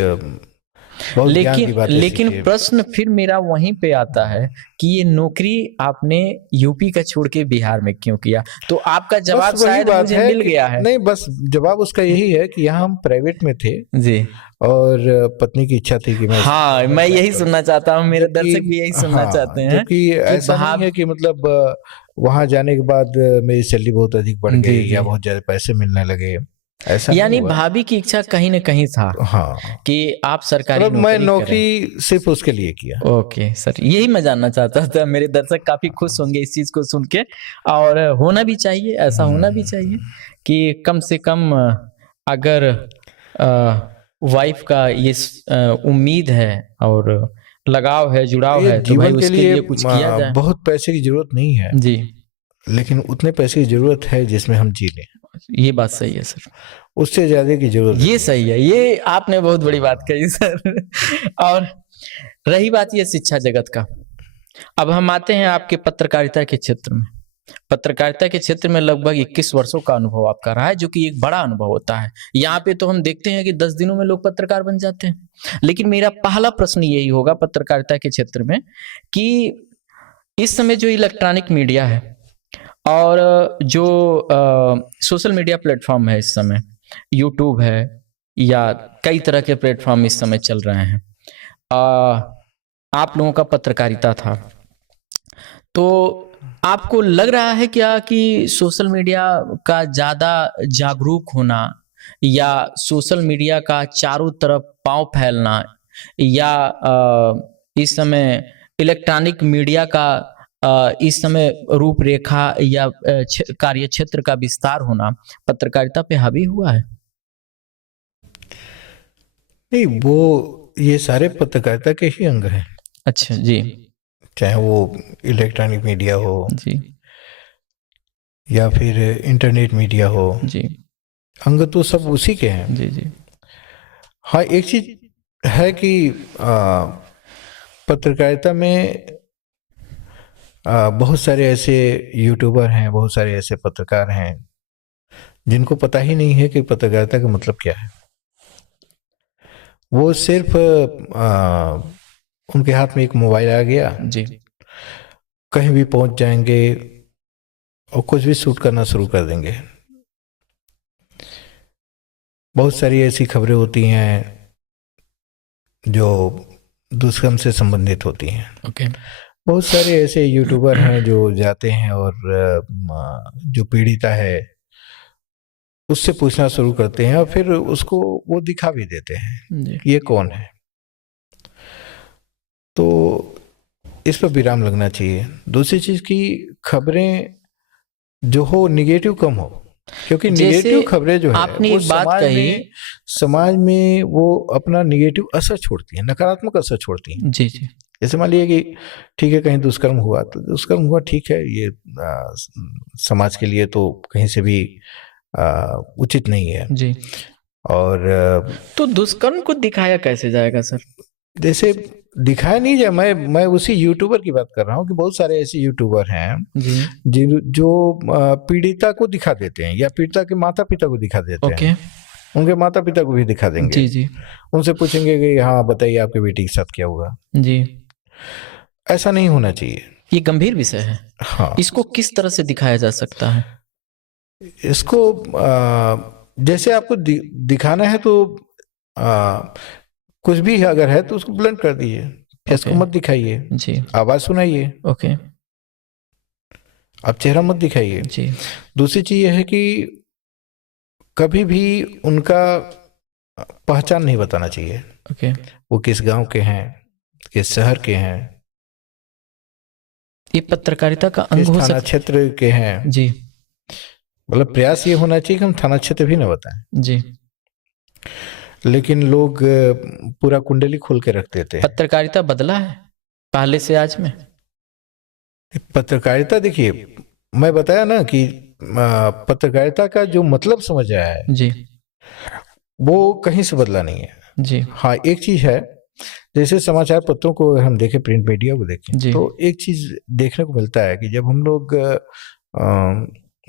बहुत ज्ञान की बातें लेकिन सीखी। प्रश्न फिर मेरा वहीं पे आता है कि ये नौकरी आपने यूपी का छोड़ के बिहार में क्यों किया? तो आपका जवाब शायद मुझे मिल गया है। नहीं, बस जवाब उसका यही है कि यहाँ हम प्राइवेट में थे जी, और पत्नी की इच्छा थी कि मैं, हाँ, मैं यही सुनना चाहता हूँ, मेरे दर्शक भी यही सुनना चाहते हैं। जबकि ऐसा नहीं है कि मतलब वहां जाने के बाद मेरी सैलरी बहुत अधिक बढ़ गई या बहुत ज्यादा पैसे मिलने लगे, ऐसा यानी भाभी की इच्छा कहीं न कहीं था। हाँ, कि आप सरकारी मतलब मैं नौकरी सिर्फ उसके लिए किया। ओके सर, यही मैं जानना चाहता था। मेरे दर्शक काफी खुश होंगे इस चीज को सुन के, और होना भी चाहिए, ऐसा होना भी चाहिए कि कम से कम अगर वाइफ का ये उम्मीद है और लगाव है, जुड़ाव है, तो भाई उसके लिए कुछ किया जाए। बहुत पैसे की जरूरत नहीं है जी, लेकिन उतने पैसे की जरूरत है जिसमें हम जी लें। ये बात सही है सर, उससे ज्यादा की जरूरत, ये सही है, ये आपने बहुत बड़ी बात कही सर। और रही बात ये शिक्षा जगत का, अब हम आते हैं आपके पत्रकारिता के क्षेत्र में। पत्रकारिता के क्षेत्र में लगभग 21 वर्षों का अनुभव आपका रहा है, जो कि एक बड़ा अनुभव होता है। यहाँ पे तो हम देखते हैं कि 10 दिनों में लोग पत्रकार बन जाते हैं। लेकिन मेरा पहला प्रश्न यही होगा पत्रकारिता के क्षेत्र में कि इस समय जो इलेक्ट्रॉनिक मीडिया है और जो सोशल मीडिया प्लेटफॉर्म है, इस समय यूट्यूब है या कई तरह के प्लेटफॉर्म इस समय चल रहे हैं, आप लोगों का पत्रकारिता था, तो आपको लग रहा है क्या कि सोशल मीडिया का ज़्यादा जागरूक होना या सोशल मीडिया का चारों तरफ पांव फैलना या इस समय इलेक्ट्रॉनिक मीडिया का इस समय रूपरेखा या कार्य क्षेत्र का विस्तार होना पत्रकारिता पे हावी हुआ है? नहीं, वो ये सारे पत्रकारिता के ही अंग हैं। अच्छा जी, चाहे वो इलेक्ट्रॉनिक मीडिया हो जी, या फिर इंटरनेट मीडिया हो, जी, अंग तो सब उसी के हैं। जी जी। हाँ, एक चीज है कि पत्रकारिता में बहुत सारे ऐसे यूट्यूबर हैं, बहुत सारे ऐसे पत्रकार हैं जिनको पता ही नहीं है कि पत्रकारिता का मतलब क्या है। वो सिर्फ उनके हाथ में एक मोबाइल आ गया जी, कहीं भी पहुंच जाएंगे और कुछ भी शूट करना शुरू कर देंगे। बहुत सारी ऐसी खबरें होती हैं जो दुष्कर्म से संबंधित होती हैं। ओके। बहुत सारे ऐसे यूट्यूबर हैं जो जाते हैं और जो पीड़िता है उससे पूछना शुरू करते हैं और फिर उसको वो दिखा भी देते हैं ये कौन है। तो इस पर विराम लगना चाहिए। दूसरी चीज की खबरें जो हो निगेटिव कम हो, क्योंकि निगेटिव खबरें जो है आपने एक बात कही, समाज में वो अपना निगेटिव असर छोड़ती है, नकारात्मक असर छोड़ती है। जी जी। जैसे मान लीजिए कि ठीक है कहीं दुष्कर्म हुआ तो दुष्कर्म हुआ, ठीक है, ये समाज के लिए तो कहीं से भी उचित नहीं है जी। और तो दुष्कर्म को दिखाया कैसे जाएगा सर? जैसे दिखाया नहीं जाए, मैं उसी यूट्यूबर की बात कर रहा हूँ कि बहुत सारे ऐसे यूट्यूबर हैं जो पीड़िता को दिखा देते हैं या पीड़िता के माता पिता को दिखा देते हैं उनके माता पिता को भी दिखा देंगे। जी जी उनसे पूछेंगे कि हाँ बताइए आपके बेटी के साथ क्या हुआ। जी। ऐसा नहीं होना चाहिए। ये गंभीर विषय है। हाँ, इसको किस तरह से दिखाया जा सकता है? इसको जैसे आपको दिखाना है तो आ, कुछ भी अगर है तो उसको ब्लंट कर दीजिए, फेस को ओके। मत दिखाइए, जी आवाज सुनाइए, ओके। आप चेहरा मत दिखाइए। जी दूसरी चीज यह है कि कभी भी उनका पहचान नहीं बताना चाहिए, ओके। वो किस गांव के हैं, किस शहर के हैं, ये पत्रकारिता का अंग किस हो थाना सकता क्षेत्र के हैं। है। जी मतलब प्रयास ये होना चाहिए कि हम थाना क्षेत्र भी न बताएं, जी। लेकिन लोग पूरा कुंडली खोल के रख देते हैं। पत्रकारिता बदला है पहले से आज में? पत्रकारिता देखिए, मैं बताया ना कि पत्रकारिता का जो मतलब समझ आया है जी वो कहीं से बदला नहीं है। जी हाँ, एक चीज है, जैसे समाचार पत्रों को अगर हम देखें, प्रिंट मीडिया को देखें, जी। तो एक चीज देखने को मिलता है कि जब हम लोग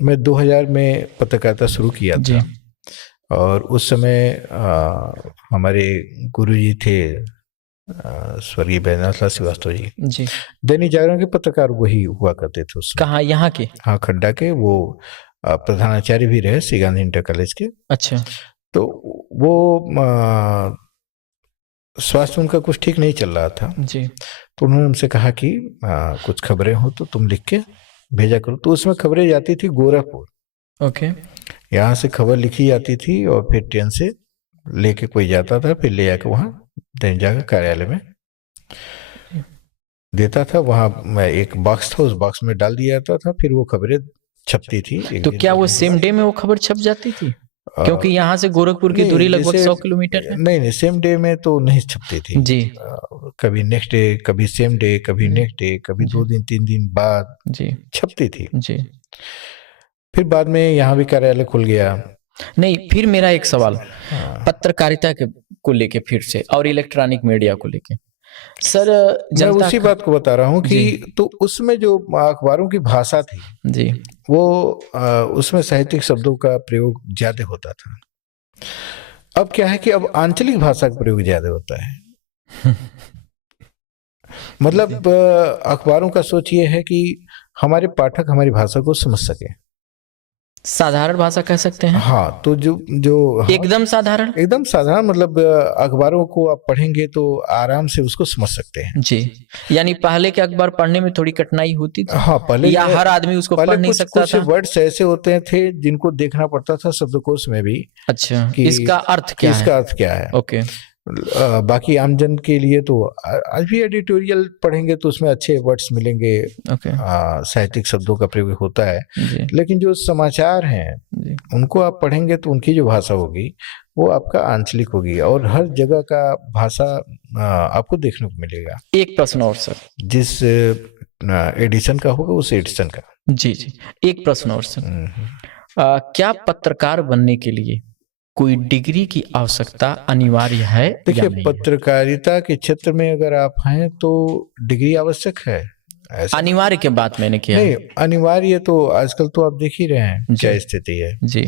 मैं 2000 में पत्रकारिता शुरू किया जी था और उस समय हमारे गुरुजी थे स्वर्गीय बैद्यनाथ लाल श्रीवास्तव जी, जी। दैनिक जागरण के पत्रकार वही हुआ करते थे उस समय। कहाँ, यहाँ के? हाँ, खड्डा के। वो प्रधानाचार्य भी रहे श्री गांधी इंटर कॉलेज के। अच्छा। तो वो स्वास्थ्य उनका कुछ ठीक नहीं चल रहा था, जी तो उन्होंने हमसे कहा कि कुछ खबरें हो तो तुम लिख के भेजा करो। तो उसमें खबरें जाती थी गोरखपुर, ओके। यहाँ से खबर लिखी जाती थी और फिर ट्रेन से लेके कोई जाता था, फिर ले आके वहाँ दैनिक जागरण कार्यालय में देता था। वहाँ एक बॉक्स था, उस बॉक्स में डाल दिया जाता था, फिर वो खबरें छपती थी। तो क्या वो सेम डे में वो खबर छप जाती थी? क्योंकि यहाँ से गोरखपुर की दूरी लगभग 100 किलोमीटर है। नहीं, सेम डे में तो नहीं छपती थी जी कभी नेक्स्ट डे, कभी सेम डे, कभी नेक्स्ट डे, कभी 2 दिन 3 दिन बाद जी छपती थी। जी। फिर बाद में यहाँ भी कार्यालय खुल गया। नहीं, फिर मेरा एक सवाल पत्रकारिता के को लेके फिर से और इलेक्ट्रॉनिक मीडिया को लेके सर, मैं उसी बात को बता रहा हूँ कि तो उसमें जो अखबारों की भाषा थी जी, वो उसमें साहित्यिक शब्दों का प्रयोग ज्यादा होता था। अब क्या है कि अब आंचलिक भाषा का प्रयोग ज्यादा होता है। मतलब अखबारों का सोच ये है कि हमारे पाठक हमारी भाषा को समझ सके, साधारण भाषा कह सकते हैं। हाँ, तो जो हाँ, एकदम साधारण, एकदम साधारण, मतलब अखबारों को आप पढ़ेंगे तो आराम से उसको समझ सकते हैं। जी। यानी पहले के अखबार पढ़ने में थोड़ी कठिनाई होती थी। हाँ, पहले या हर आदमी उसको पढ़ नहीं सकता कुछ था। वर्ड्स ऐसे होते थे जिनको देखना पड़ता था शब्दकोश में भी। अच्छा, कि इसका अर्थ क्या है? इसका अर्थ क्या है। ओके। बाकी आमजन के लिए तो आज भी एडिटोरियल पढ़ेंगे तो उसमें अच्छे वर्ड्स मिलेंगे, ओके साहित्यिक शब्दों का प्रयोग होता है। जी लेकिन जो समाचार हैं जी उनको आप पढ़ेंगे तो उनकी जो भाषा होगी वो आपका आंचलिक होगी, और हर जगह का भाषा आपको देखने को मिलेगा। एक प्रश्न और सर। जिस एडिशन का होगा उस एडिशन का। जी जी, एक प्रश्न और सर। क्या पत्रकार बनने के लिए कोई डिग्री की आवश्यकता अनिवार्य है? देखिए, पत्रकारिता के क्षेत्र में अगर आप हैं तो डिग्री आवश्यक है। अनिवार्य के बात मैंने किया नहीं, अनिवार्य तो आजकल तो आप देख ही रहे हैं क्या स्थिति है जी।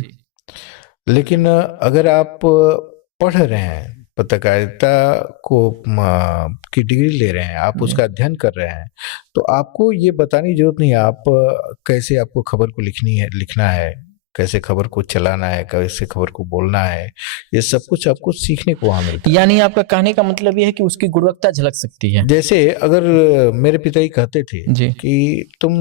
लेकिन अगर आप पढ़ रहे हैं, पत्रकारिता को की डिग्री ले रहे हैं, आप उसका अध्ययन कर रहे हैं, तो आपको ये बताने की जरूरत नहीं है आप कैसे आपको खबर को लिखना है, कैसे खबर को चलाना है, कैसे खबर को बोलना है। ये सब कुछ आपको सीखने को वहां मिलता है। यानी आपका कहने का मतलब ये है कि उसकी गुणवत्ता झलक सकती है। जैसे अगर मेरे पिताजी कहते थे जी कि तुम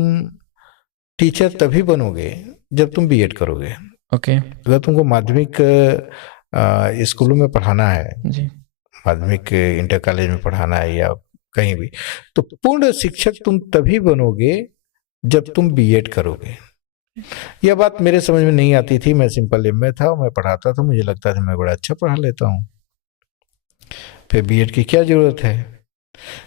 टीचर तभी बनोगे जब तुम बीएड करोगे। ओके। अगर तुमको माध्यमिक स्कूलों में पढ़ाना है जी माध्यमिक इंटर कॉलेज में पढ़ाना है या कहीं भी, तो पूर्ण शिक्षक तुम तभी बनोगे जब तुम बीएड करोगे। यह बात मेरे समझ में नहीं आती थी। मैं सिंपल एम में था, मैं पढ़ाता था, मुझे लगता था मैं बड़ा अच्छा पढ़ा लेता हूँ, फिर बीएड की क्या जरूरत है।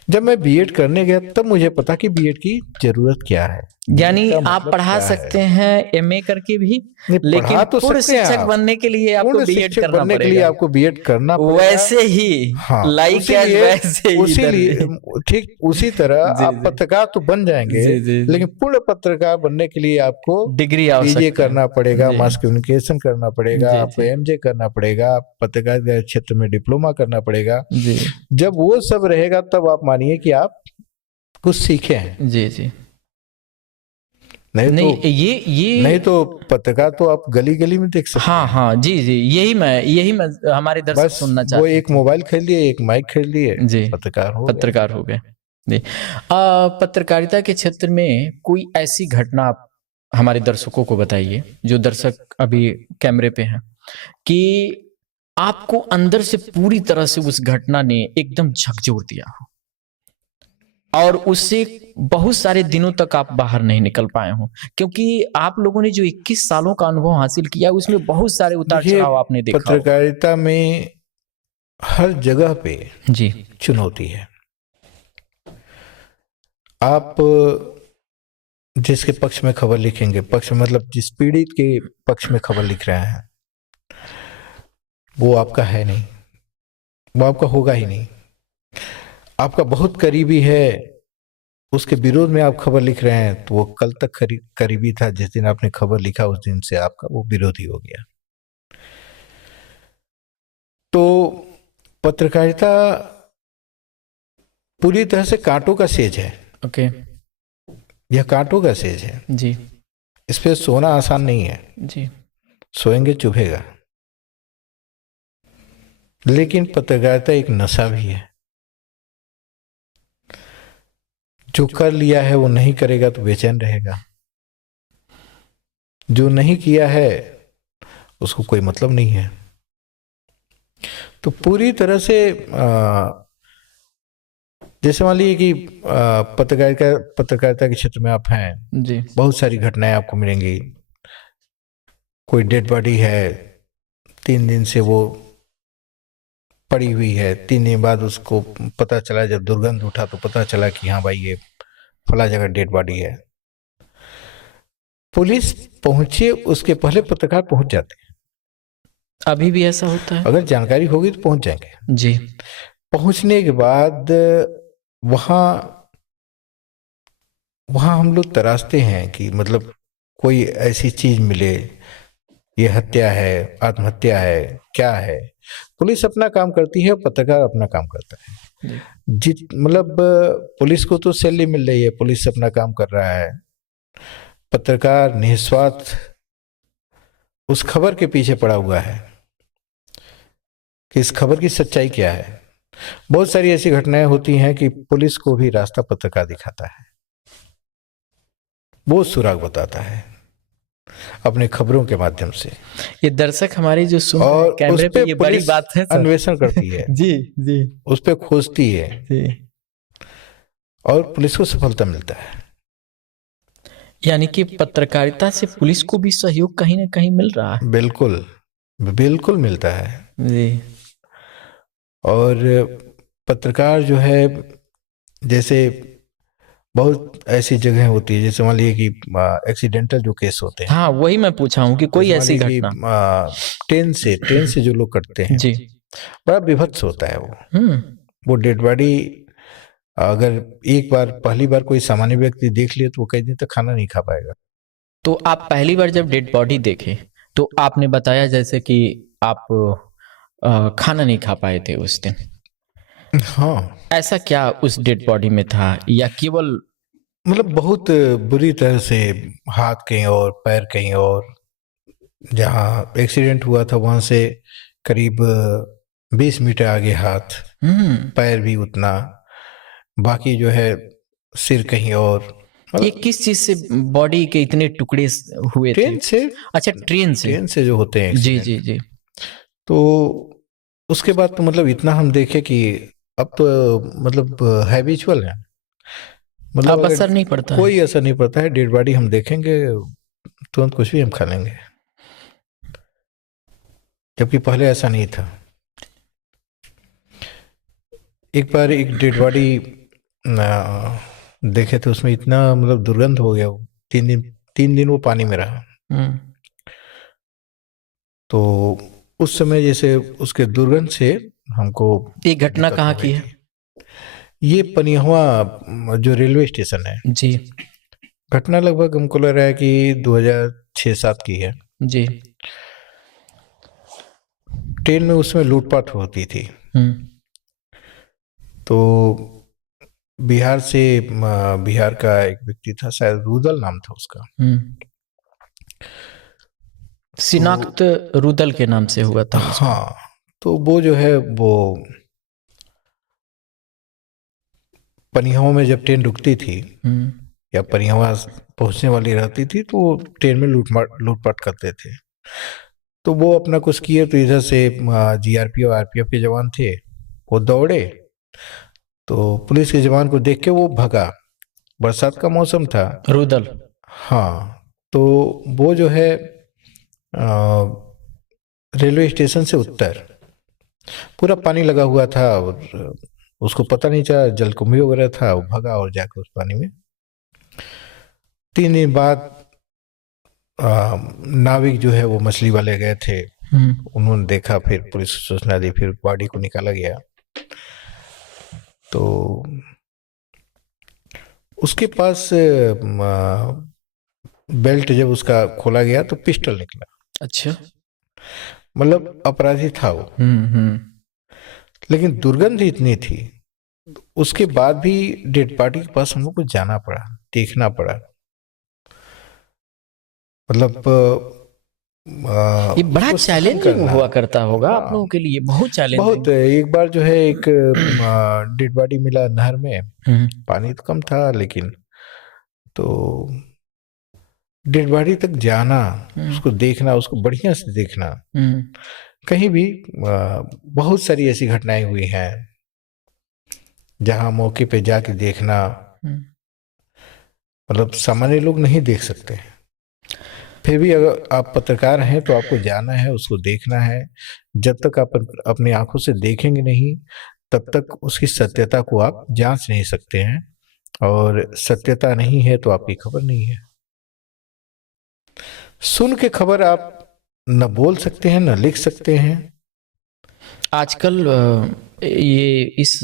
जब मैं बीएड करने गया तब मुझे पता कि बीएड की जरूरत क्या है, यानी बीएड का आप मतलब पढ़ा क्या सकते है। हैं एमए करके भी, नहीं, लेकिन पढ़ा तो पूर्ण सकते हैं शिक्षक आप, बनने के लिए आपको पूर्ण बीएड शिक्षक करना बनने के लिए पड़ेगा। आपको बीएड करना पड़ेगा। वैसे ही हाँ, लाइक एज उसीलिए वैसे ही इधर उसीलिए भी। ठीक उसी तरह जी आप जी पत्रकार तो बन जाएंगे, जी जी लेकिन पूर्ण पत्रकार बनने के लिए आपको डिग्री पीजे आवश्यक है। करना पड़ेगा, जी मास कम्युनिकेशन करना पड़ेगा, जी आपको जी एमजे करना पड़ेगा, पत्रकारिता के क्षेत्र में डिप्लोमा करना पड़ेगा। जी जब वो सब रहेगा तब आप मानिए कि आप कुछ सीखे हैं। जी जी। नहीं नहीं तो ये नहीं तो पत्रकार तो आप गली गली में देख सकते हाँ हैं। हाँ जी जी, यही मैं हमारे दर्शक बस सुनना वो चाहते एक थे। मोबाइल खरीद लिए, एक माइक खरीद लिए, जी, पत्रकार हो गए। पत्रकार हो गए। जी, पत्रकारिता के क्षेत्र में कोई ऐसी घटना आप हमारे दर्शकों को बताइए, जो दर्शक अभी कैमरे पे हैं, कि आपको अंदर से पूरी तरह से उस घटना ने एकदम झकझोर दिया हो और उससे बहुत सारे दिनों तक आप बाहर नहीं निकल पाए हो, क्योंकि आप लोगों ने जो 21 सालों का अनुभव हासिल किया उसमें बहुत सारे उतार देखिए, चढ़ाव आपने देखा होगा। पत्रकारिता में हर जगह पे जी चुनौती है। आप जिसके पक्ष में खबर लिखेंगे, पक्ष में मतलब जिस पीड़ित के पक्ष में खबर लिख रहे हैं, वो आपका है नहीं, वो आपका होगा ही नहीं। आपका बहुत करीबी है, उसके विरोध में आप खबर लिख रहे हैं, तो वो कल तक करीबी था, जिस दिन आपने खबर लिखा उस दिन से आपका वो विरोधी हो गया। तो पत्रकारिता पूरी तरह से कांटों का सेज है। ओके। यह कांटों का सेज है, जी इस पे सोना आसान नहीं है, जी सोएंगे चुभेगा। लेकिन पत्रकारिता एक नशा भी है, जो कर लिया है वो नहीं करेगा तो बेचैन रहेगा, जो नहीं किया है उसको कोई मतलब नहीं है। तो पूरी तरह से जैसे मान लीजिए कि पत्रकारिता के क्षेत्र में आप हैं, जी बहुत सारी घटनाएं आपको मिलेंगी। कोई डेड बॉडी है, 3 दिन से वो पड़ी हुई है, 3 दिन बाद उसको पता चला, जब दुर्गंध उठा तो पता चला कि हाँ भाई ये फला जगह डेड बॉडी है। पुलिस पहुंचे उसके पहले पत्रकार पहुंच जाते हैं, अभी भी ऐसा होता है। अगर जानकारी होगी तो पहुंच जाएंगे। जी पहुंचने के बाद वहाँ वहाँ हम लोग तराशते हैं कि मतलब कोई ऐसी चीज मिले, ये हत्या है, आत्महत्या है, क्या है। पुलिस अपना काम करती है, पत्रकार अपना काम करता है। जी मतलब पुलिस को तो सैलरी मिल रही है, पुलिस अपना काम कर रहा है, पत्रकार निस्वार्थ उस खबर के पीछे पड़ा हुआ है कि इस खबर की सच्चाई क्या है। बहुत सारी ऐसी घटनाएं होती हैं कि पुलिस को भी रास्ता पत्रकार दिखाता है, वो सुराग बताता है अपने खबरों के माध्यम से, ये दर्शक हमारे जो सुन रहे हैं और कैमरे उस पे, पे ये बड़ी पुलिस बात है सर। अन्वेषण करती है, जी जी उस पे खोजती है जी। और पुलिस को सफलता मिलता है। यानी कि पत्रकारिता से पुलिस को भी सहयोग कहीं ना कहीं मिल रहा है। बिल्कुल बिल्कुल मिलता है। जी और पत्रकार जो है, जैसे बहुत ऐसी जगह होती है, जैसे मान लीजिए कि एक्सीडेंटल जो केस होते हैं, हाँ, वही मैं पूछा हूँ कि कोई जैसे मान ऐसी लीजिए घटना। कि ट्रेन से जो लोग कटते हैं, जी बड़ा विभत्स होता है हम्म। वो डेड बॉडी अगर एक बार पहली बार कोई सामान्य व्यक्ति देख ले तो वो कई दिन तक खाना नहीं खा पाएगा। तो आप पहली बार जब डेड बॉडी देखे तो आपने बताया जैसे कि आप खाना नहीं खा पाए थे उस दिन। हाँ, ऐसा क्या उस डेड बॉडी में था, या केवल मतलब बहुत बुरी तरह से हाथ कहीं और पैर कहीं और, जहाँ एक्सीडेंट हुआ था वहां से करीब 20 मीटर आगे हाथ, पैर भी उतना, बाकी जो है सिर कहीं और। ये किस चीज से बॉडी के इतने टुकड़े हुए थे? ट्रेन से, अच्छा, ट्रेन से जो होते हैं जी accident। जी जी। तो उसके बाद तो मतलब इतना हम देखे कि अब तो मतलब हैबिचुअल है, मतलब अब अगर असर नहीं पड़ता है। कोई असर नहीं पड़ता है, डेड बॉडी हम देखेंगे तुरंत कुछ भी हम खा लेंगे, जबकि पहले ऐसा नहीं था। एक बार एक डेड बॉडी देखे थे, उसमें इतना मतलब दुर्गंध हो गया वो, 3 दिन वो पानी में रहा। हम्म। तो उस समय जैसे उसके दुर्गंध से हमको ये घटना दिक्कत कहाँ हो की गई है? थी। ये पनिहुआ जो रेलवे स्टेशन है। जी घटना लगभग हमको लग रहा है कि 2006-07 की है। जी। ट्रेन में उसमें लूटपाट होती थी। हम्म तो बिहार का एक व्यक्ति था, शायद रुदल नाम था उसका। हम्म। शिनाख्त रुदल के नाम से हुआ था उसका। हाँ, तो वो जो है वो पनिहुआ में जब ट्रेन रुकती थी हम्म या पनिहुआ पहुंचने वाली रहती थी, तो वो ट्रेन में लूटपाट करते थे। तो वो अपना कुछ किए, तो इधर से जीआरपी और आरपीएफ के जवान थे, वो दौड़े। तो पुलिस के जवान को देख के वो भगा। बरसात का मौसम था। रुदल। हाँ, तो वो जो है रेलवे स्टेशन से उत्तर पूरा पानी लगा हुआ था, और उसको पता नहीं चला, जलकुंभी वगैरह था, वो भगा और जाकर उस पानी में। 3 दिन बाद नाविक जो है वो मछली वाले गए थे, उन्होंने देखा, फिर पुलिस को सूचना दी, फिर बॉडी को निकाला गया। तो उसके पास बेल्ट जब उसका खोला गया तो पिस्टल निकला। अच्छा। मतलब अपराधी था वो, लेकिन दुर्गंध इतनी थी, उसके बाद भी डेड बॉडी के पास हम लोग को जाना पड़ा, देखना पड़ा। मतलब ये बड़ा उसको सहन चैलेंजिंग करना। हुआ करता होगा आप हाँ, लोगों के लिए, बहुत चैलेंजिंग। बहुत। एक बार जो है एक डेड बॉडी मिला नहर में, पानी तो कम था, लेकिन तो डेड बॉडी तक जाना, उसको देखना, उसको बढ़िया से देखना। कहीं भी बहुत सारी ऐसी घटनाएं हुई हैं जहां मौके पे जाके देखना, मतलब सामान्य लोग नहीं देख सकते। फिर भी अगर आप पत्रकार हैं तो आपको जाना है, उसको देखना है। जब तक आप अपनी आंखों से देखेंगे नहीं, तब तक उसकी सत्यता को आप जांच नहीं सकते हैं, और सत्यता नहीं है तो आपकी खबर नहीं है। सुन के खबर आप न बोल सकते हैं, न लिख सकते हैं। आजकल ये इस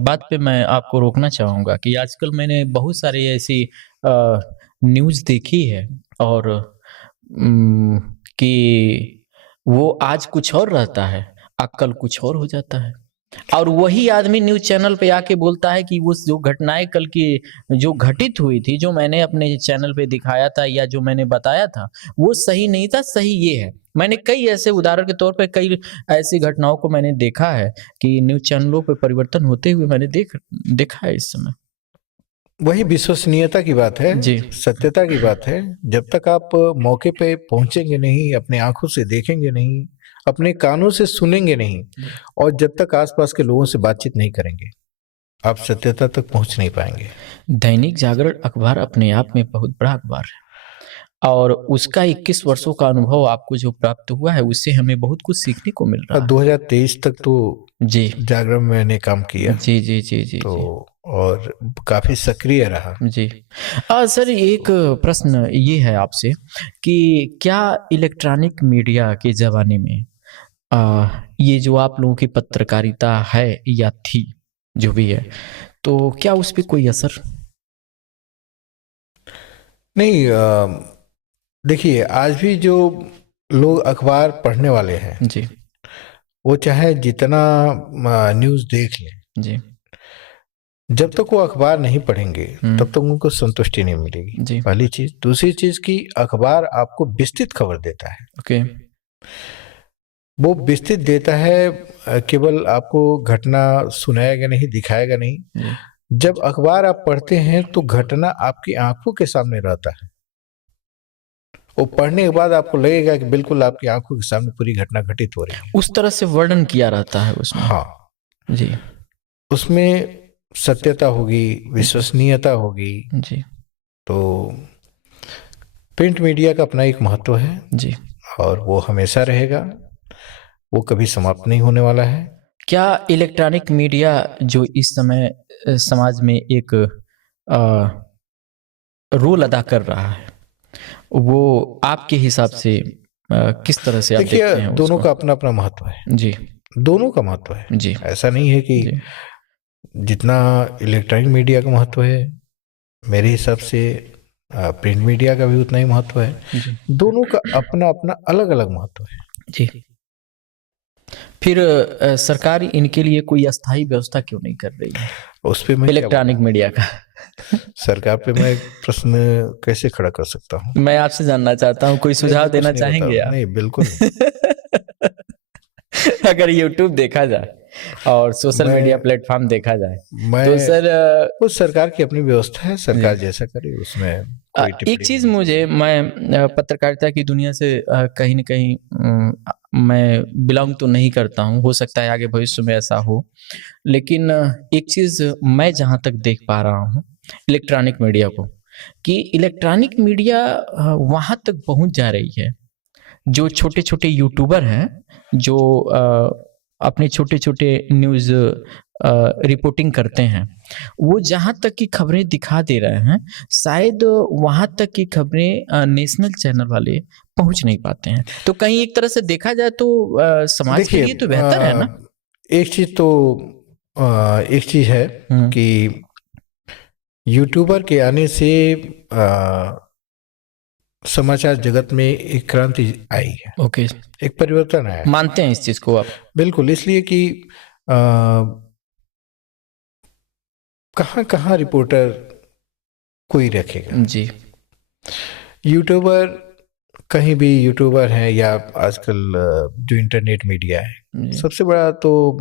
बात पे मैं आपको रोकना चाहूँगा कि आजकल मैंने बहुत सारी ऐसी न्यूज़ देखी है, और कि वो आज कुछ और रहता है, कल कुछ और हो जाता है, और वही आदमी न्यूज़ चैनल पे आके बोलता है कि वो जो घटनाएं कल की जो घटित हुई थी, जो मैंने अपने चैनल पे दिखाया था या जो मैंने बताया था, वो सही नहीं था, सही ये है। मैंने कई ऐसे उदाहरण के तौर पे कई ऐसी घटनाओं को मैंने देखा है कि न्यूज़ चैनलों पे परिवर्तन होते हुए मैंने देखा है इस समय। वही विश्वसनीयता की बात है जी। सत्यता की बात है। जब तक आप मौके पे पहुंचेंगे नहीं, अपने आंखों से देखेंगे नहीं, अपने कानों से सुनेंगे नहीं, और जब तक आसपास के लोगों से बातचीत नहीं करेंगे, आप सत्यता तक पहुंच नहीं पाएंगे। दैनिक जागरण अखबार अपने आप में बहुत बड़ा अखबार है, और उसका 21 वर्षों का अनुभव आपको जो प्राप्त हुआ है, उससे हमें बहुत कुछ सीखने को मिल रहा है। 2023 तक तो जी जागरण में मैंने काम किया, जी जी जी जी तो जी और काफी सक्रिय रहा। जी। सर, एक प्रश्न ये है आपसे कि क्या इलेक्ट्रॉनिक मीडिया के ज़माने में ये जो आप लोगों की पत्रकारिता है या थी, जो भी है, तो क्या उस पे कोई असर? नहीं, देखिए, आज भी जो लोग अखबार पढ़ने वाले हैं, जी वो चाहे जितना न्यूज़ देख लें, जी जब तक वो अखबार नहीं पढ़ेंगे तब तक उनको संतुष्टि नहीं जी। मिलेगी। पहली चीज। दूसरी चीज की अखबार आपको विस्तृत खबर देता है। ओके। वो विस्तृत देता है, केवल आपको घटना सुनाएगा नहीं, दिखाएगा नहीं। जी जब अखबार आप पढ़ते हैं तो घटना आपकी आंखों के सामने रहता है। वो पढ़ने के बाद आपको लगेगा कि बिल्कुल आपकी आंखों के सामने पूरी घटना घटित हो रही है। उस तरह से वर्णन किया रहता है उसमें। हाँ, जी उसमें सत्यता होगी, विश्वसनीयता होगी। जी तो प्रिंट मीडिया का अपना एक महत्व है, जी। और वो हमेशा रहेगा, वो कभी समाप्त नहीं होने वाला है। क्या इलेक्ट्रॉनिक मीडिया जो इस समय समाज में एक रोल अदा कर रहा है, वो आपके हिसाब से किस तरह से आप देखते देखिए, हैं दोनों उसको? का अपना अपना महत्व है। जी, दोनों का महत्व है। जी, ऐसा नहीं है कि जी, जितना इलेक्ट्रॉनिक मीडिया का महत्व है, मेरे हिसाब से प्रिंट मीडिया का भी उतना ही महत्व है। जी, दोनों का अपना अपना अलग अलग महत्व है। जी। फिर सरकार इनके लिए कोई अस्थायी व्यवस्था क्यों नहीं कर रही है उस पे मैं क्या इलेक्ट्रॉनिक मीडिया का? सरकार पे मैं प्रश्न कैसे खड़ा कर सकता हूँ? मैं आपसे जानना चाहता हूँ, कोई नहीं, सुझाव मैं कुछ देना नहीं चाहेंगे बताऊँ। आप? नहीं, बिल्कुल नहीं। अगर YouTube देखा जाए और सोशल मीडिया मैं प्लेटफॉर्म देखा जाए, तो मैं सर वो सरकार की अपनी व्यवस्था है। सरकार जी। जैसा करे उसमें कोई एक टिप्पणी चीज नहीं मुझे, चाहिए। मैं पत्रकारिता की दुनिया से कहीं न कहीं मैं बिलॉन्ग तो नहीं करता हूँ, हो सकता है आगे भविष्य में ऐसा हो। लेकिन एक चीज़ मैं जहाँ तक देख पा रहा हूँ इलेक्ट्रॉनिक मीडिया को, कि इलेक्ट्रॉनिक मीडिया वहाँ तक पहुँच जा रही है, जो छोटे-छोटे यूट्यूबर हैं, जो अपने छोटे-छोटे न्यूज़ रिपोर्टिंग करते हैं, वो जहाँ तक की खबरें दिखा दे रहे हैं, शायद वहाँ तक की खबरें नेशनल चैनल वाले पहुँच नहीं पाते हैं। तो कहीं एक तरह से देखा जाए तो समाज के देखिए, लिए तो बेहतर है ना? एक चीज तो एक चीज है हुँ, कि यूट्यूबर के आने से अ, समाचार जगत में एक क्रांति आई है, ओके। एक परिवर्तन आया है। मानते हैं इस चीज़ को आप? बिल्कुल, इसलिए कि कहाँ कहाँ रिपोर्टर कोई रखेगा। जी, यूट्यूबर, कहीं भी यूट्यूबर हैं, या आजकल जो इंटरनेट मीडिया है, जी, सबसे बड़ा तो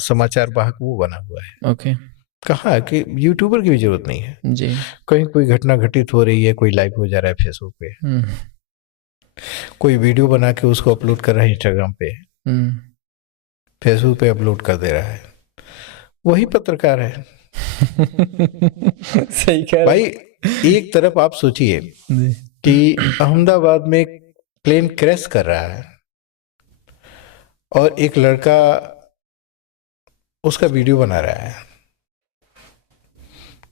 समाचार वाहक वो बना हुआ है। ओके, कहाँ है कि यूट्यूबर की भी जरूरत नहीं है। जी, कहीं कोई घटना घटित हो रही है, कोई लाइव हो जा रहा है फेसबुक पे, हुँ, कोई वीडियो बना के उसको अपलोड कर रहा है इंस्टाग्राम पे, हुँ। फेसबुक पे अपलोड कर दे रहा है, वही पत्रकार है। सही कह रहे भाई, हैं। एक तरफ आप सोचिए जी, कि अहमदाबाद में प्लेन क्रैश कर रहा है और एक लड़का उसका वीडियो बना रहा है,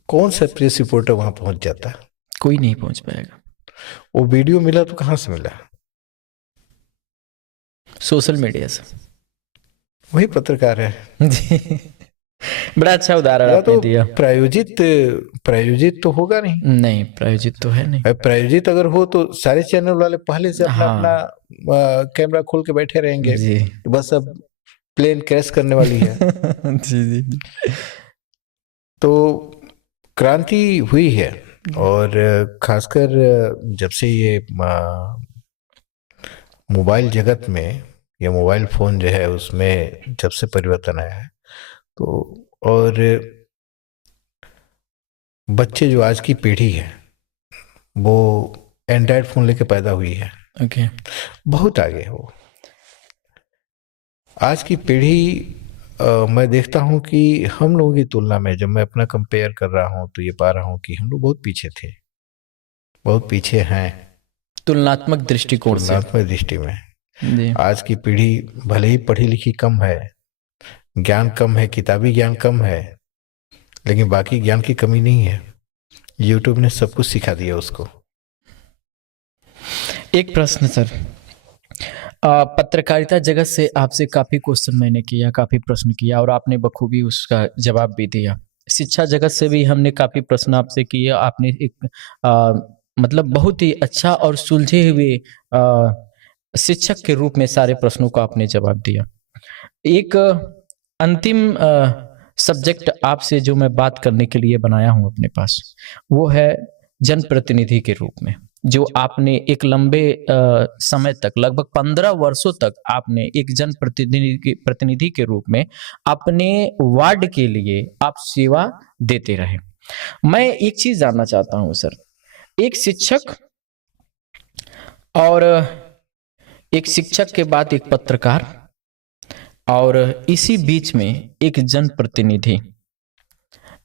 कौन सा प्रेस रिपोर्टर वहां पहुंच जाता? कोई नहीं पहुँच पाएगा। वो वीडियो मिला तो कहाँ से मिला? सोशल मीडिया से। वही पत्रकार है। जी, बड़ा अच्छा उदाहरण या आपने तो दिया। प्रायोजित प्रायोजित तो होगा नहीं। नहीं, प्रायोजित तो है नहीं। प्रायोजित अगर हो तो सारे चैनल वाले पहले से अपना हाँ, अपना कैमरा खोल के बैठे रहेंगे जी। कि बस अब प्लेन क्रैश करने वाली है। जी, जी, जी। तो क्रांति हुई है, और खासकर जब से ये मोबाइल जगत में, या मोबाइल फोन जो है उसमें जब से परिवर्तन आया है, तो और बच्चे जो आज की पीढ़ी है वो एंड्रॉयड फोन लेके पैदा हुई है, ओके, बहुत आगे है वो। आज की पीढ़ी मैं देखता हूँ कि हम लोगों की तुलना में, जब मैं अपना कंपेयर कर रहा हूँ तो ये पा रहा हूँ कि हम लोग बहुत पीछे थे, बहुत पीछे हैं तुलनात्मक दृष्टिकोण से। तुलनात्मक दृष्टि में। जी, आज की पीढ़ी भले ही पढ़ी लिखी कम है, ज्ञान कम है, किताबी ज्ञान कम है, लेकिन बाकी ज्ञान की कमी नहीं है। यूट्यूब ने सब कुछ सिखा दिया उसको। एक प्रश्न सर, पत्रकारिता जगत से आपसे काफ़ी क्वेश्चन मैंने किया, काफ़ी प्रश्न किया और आपने बखूबी उसका जवाब भी दिया। शिक्षा जगत से भी हमने काफ़ी प्रश्न आपसे किए, आपने एक मतलब बहुत ही अच्छा और सुलझे हुए शिक्षक के रूप में सारे प्रश्नों का आपने जवाब दिया। एक अंतिम सब्जेक्ट आपसे जो मैं बात करने के लिए बनाया हूँ अपने पास, वो है जनप्रतिनिधि के रूप में। जो आपने एक लंबे समय तक, लगभग 15 वर्षों तक आपने एक प्रतिनिधि के रूप में अपने वार्ड के लिए आप सेवा देते रहे। मैं एक चीज़ जानना चाहता हूँ सर, एक शिक्षक और एक शिक्षक के बाद एक पत्रकार और इसी बीच में एक जनप्रतिनिधि,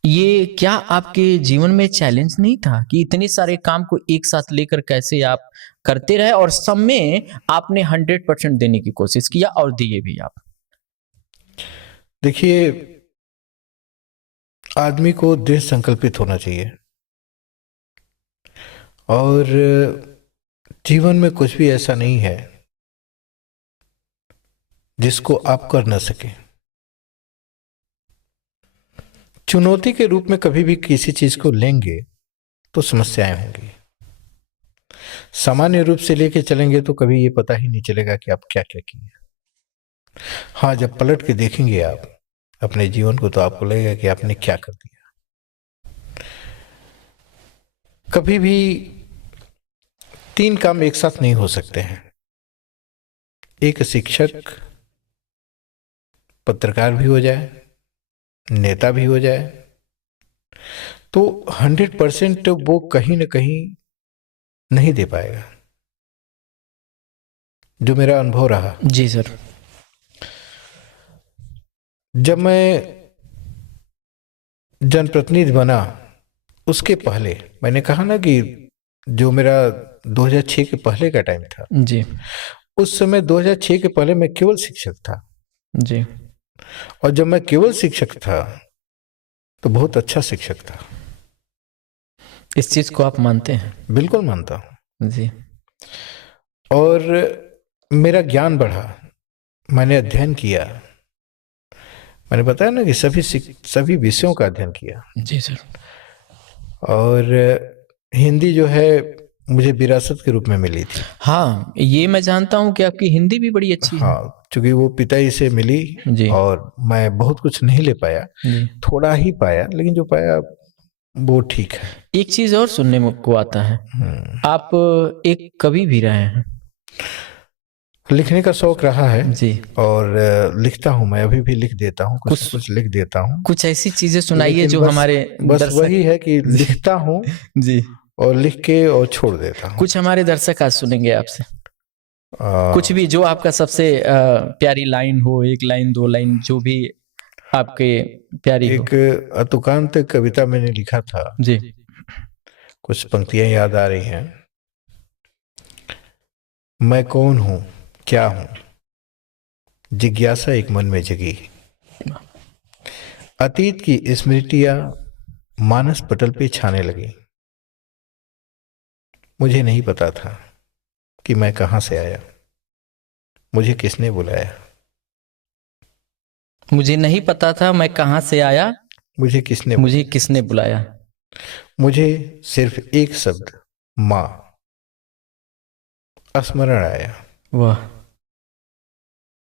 ये क्या आपके जीवन में चैलेंज नहीं था कि इतने सारे काम को एक साथ लेकर कैसे आप करते रहे और सब में आपने 100% देने की कोशिश किया और दिए भी आप? देखिए, आदमी को दृढ़ संकल्पित होना चाहिए और जीवन में कुछ भी ऐसा नहीं है जिसको आप कर न सके। चुनौती के रूप में कभी भी किसी चीज को लेंगे तो समस्याएं होंगी। सामान्य रूप से लेके चलेंगे तो कभी ये पता ही नहीं चलेगा कि आप क्या क्या किए। हाँ, जब पलट के देखेंगे आप अपने जीवन को तो आपको लगेगा कि आपने क्या कर दिया। कभी भी 3 काम एक साथ नहीं हो सकते हैं। एक शिक्षक पत्रकार भी हो जाए, नेता भी हो जाए, तो 100% वो कहीं ना कहीं नहीं दे पाएगा। जो मेरा अनुभव रहा, जी सर। जब मैं जनप्रतिनिधि बना उसके पहले मैंने कहा ना कि जो मेरा 2006 के पहले का टाइम था, जी उस समय 2006 के पहले मैं केवल शिक्षक था। जी। और जब मैं केवल शिक्षक था तो बहुत अच्छा शिक्षक था। इस चीज को आप मानते हैं? बिल्कुल मानता हूँ। जी। और मेरा ज्ञान बढ़ा, मैंने अध्ययन किया। मैंने बताया ना कि सभी विषयों का अध्ययन किया। जी सर। और हिंदी जो है मुझे विरासत के रूप में मिली थी। हाँ, ये मैं जानता हूँ कि आपकी हिंदी भी बड़ी अच्छी है। हाँ, क्योंकि वो पिताजी से मिली जी और मैं बहुत कुछ नहीं ले पाया, जी। थोड़ा ही पाया, लेकिन जो पाया वो ठीक है। एक चीज और सुनने को आता है, आप एक कवि भी रहे हैं। लिखने का शौक रहा है जी। और लिखता हूँ, मैं अभी भी लिख देता हूँ, कुछ लिख देता हूँ। कुछ ऐसी चीजें सुनाइए लेकिन जो बस हमारे बस वही है कि लिखता हूँ जी, और लिख के और छोड़ देता हूँ। कुछ हमारे दर्शक आज सुनेंगे आपसे, कुछ भी जो आपका सबसे प्यारी लाइन हो, 1 लाइन 2 लाइन, जो भी आपके प्यारी हो। एक अतुकांत कविता मैंने लिखा था, जी कुछ पंक्तियां याद आ रही हैं। मैं कौन हूँ, क्या हूँ, जिज्ञासा एक मन में जगी। अतीत की स्मृतियां मानस पटल पे छाने लगी। मुझे नहीं पता था कि मैं कहाँ से आया, मुझे किसने बुलाया। मुझे नहीं पता था मैं कहाँ से आया, मुझे किसने बुलाया। मुझे सिर्फ एक शब्द माँ स्मरण आया। वाह,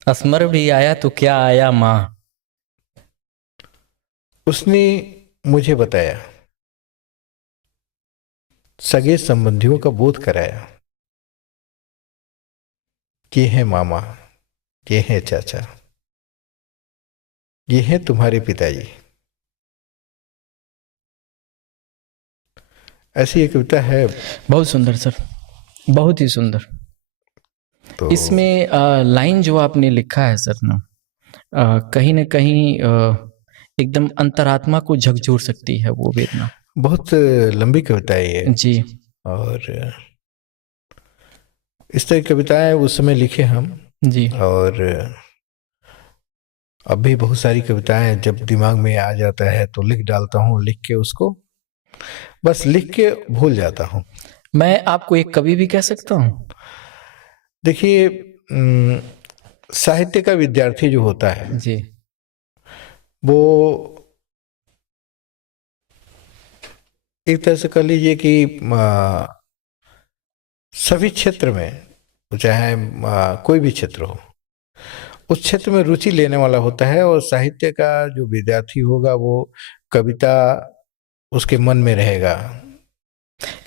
स्मरण भी आया तो क्या आया, माँ। उसने मुझे बताया, सगे संबंधियों का बोध कराया। ये है मामा, ये है चाचा, ये है तुम्हारे पिताजी। ऐसी एक कविता है। बहुत सुंदर सर, बहुत ही सुंदर। तो इसमें लाइन जो आपने लिखा है सर ना, कहीं ना कहीं एकदम अंतरात्मा को झकझोर सकती है वो वेदना। बहुत लंबी कविता है ये। जी। और इस तरह की कविताएं उस समय लिखे हम। जी और अब भी बहुत सारी कविताएं जब दिमाग में आ जाता है तो लिख डालता हूँ, लिख के उसको बस लिख के भूल जाता हूँ। मैं आपको एक कवि भी कह सकता हूँ। देखिए, साहित्य का विद्यार्थी जो होता है जी वो एक तरह से कह लीजिए कि सभी क्षेत्र में, चाहे कोई भी क्षेत्र हो, उस क्षेत्र में रुचि लेने वाला होता है। और साहित्य का जो विद्यार्थी होगा वो कविता उसके मन में रहेगा।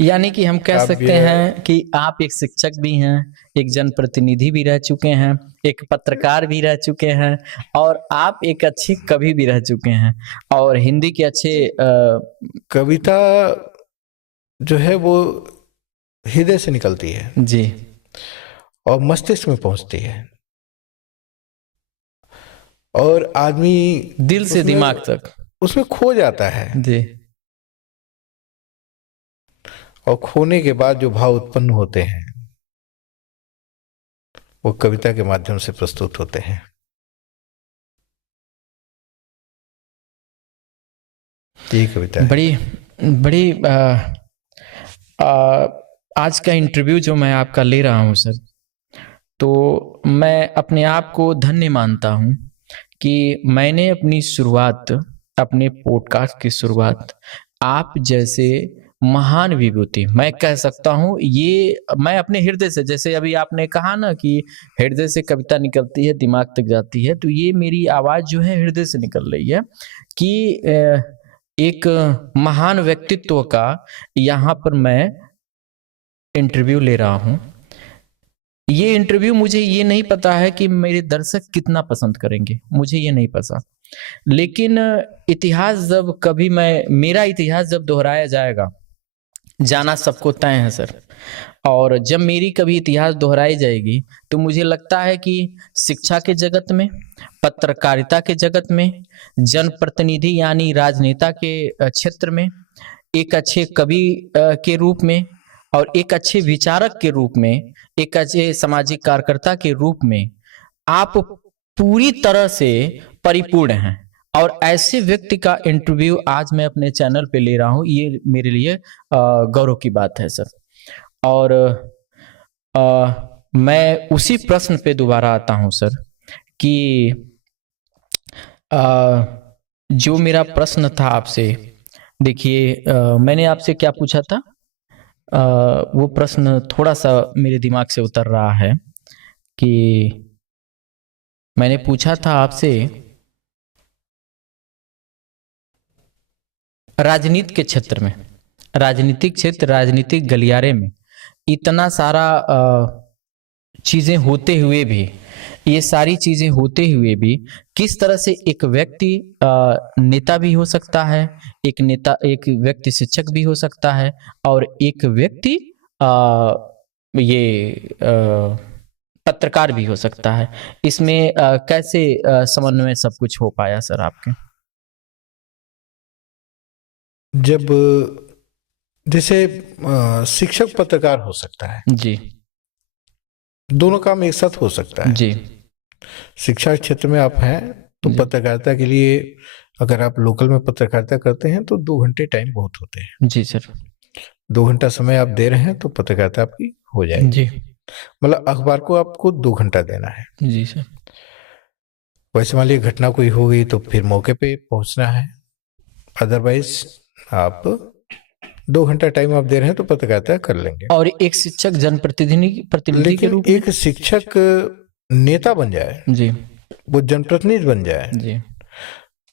यानी कि हम कह सकते हैं कि आप एक शिक्षक भी हैं, एक जनप्रतिनिधि भी रह चुके हैं, एक पत्रकार भी रह चुके हैं, और आप एक अच्छे कवि भी रह चुके हैं, और हिंदी के अच्छे कविता जो है वो हृदय से निकलती है जी, और मस्तिष्क में पहुंचती है और आदमी दिल से दिमाग तक उसमें खो जाता है। जी। और खोने के बाद जो भाव उत्पन्न होते हैं वो कविता के माध्यम से प्रस्तुत होते हैं। यही कविता है। बड़ी बड़ी आज का इंटरव्यू जो मैं आपका ले रहा हूँ सर, तो मैं अपने आप को धन्य मानता हूँ कि मैंने अपनी शुरुआत, अपने पॉडकास्ट की शुरुआत आप जैसे महान विभूति, मैं कह सकता हूँ ये मैं अपने हृदय से, जैसे अभी आपने कहा ना कि हृदय से कविता निकलती है दिमाग तक जाती है, तो ये मेरी आवाज़ जो है हृदय से निकल रही है कि एक महान व्यक्तित्व का यहाँ पर मैं इंटरव्यू ले रहा हूँ। ये इंटरव्यू मुझे ये नहीं पता है कि मेरे दर्शक कितना पसंद करेंगे, मुझे ये नहीं पता, लेकिन इतिहास जब कभी मेरा इतिहास जब दोहराया जाएगा, जाना सबको तय है सर, और जब मेरी कभी इतिहास दोहराई जाएगी तो मुझे लगता है कि शिक्षा के जगत में, पत्रकारिता के जगत में, जनप्रतिनिधि यानी राजनेता के क्षेत्र में, एक अच्छे कवि के रूप में और एक अच्छे विचारक के रूप में, एक अच्छे सामाजिक कार्यकर्ता के रूप में आप पूरी तरह से परिपूर्ण हैं। और ऐसे व्यक्ति का इंटरव्यू आज मैं अपने चैनल पे ले रहा हूँ, ये मेरे लिए गौरव की बात है सर। और मैं उसी प्रश्न पे दोबारा आता हूँ सर कि जो मेरा प्रश्न था आपसे, देखिए मैंने आपसे क्या पूछा था, वो प्रश्न थोड़ा सा मेरे दिमाग से उतर रहा है कि मैंने पूछा था आपसे राजनीति के क्षेत्र में, राजनीतिक क्षेत्र, राजनीतिक गलियारे में इतना सारा चीजें होते हुए भी, ये सारी चीजें होते हुए भी किस तरह से एक व्यक्ति नेता भी हो सकता है, एक व्यक्ति शिक्षक भी हो सकता है, और एक व्यक्ति पत्रकार भी हो सकता है। इसमें कैसे समन्वय सब कुछ हो पाया सर आपके? जब जैसे शिक्षक पत्रकार हो सकता है जी, दोनों काम एक साथ हो सकता है जी, शिक्षा क्षेत्र में आप हैं तो जी। पत्रकारिता के लिए अगर आप लोकल में पत्रकारिता करते हैं तो 2 घंटे टाइम बहुत होते हैं। जी सर। 2 घंटा समय आप दे रहे हैं तो पत्रकारिता आपकी हो जाएगी। जी, मतलब अखबार को आपको 2 घंटा देना है। जी सर। वैसे मान लीजिए घटना कोई हो गई तो फिर मौके पे पहुंचना है, अदरवाइज आप 2 घंटा टाइम आप दे रहे हैं तो पत्रकारिता कर लेंगे। और एक शिक्षक प्रतिनिधि के लेकिन रूप में, एक शिक्षक नेता बन जाए, जी, वो जनप्रतिनिधि बन जाए, जी,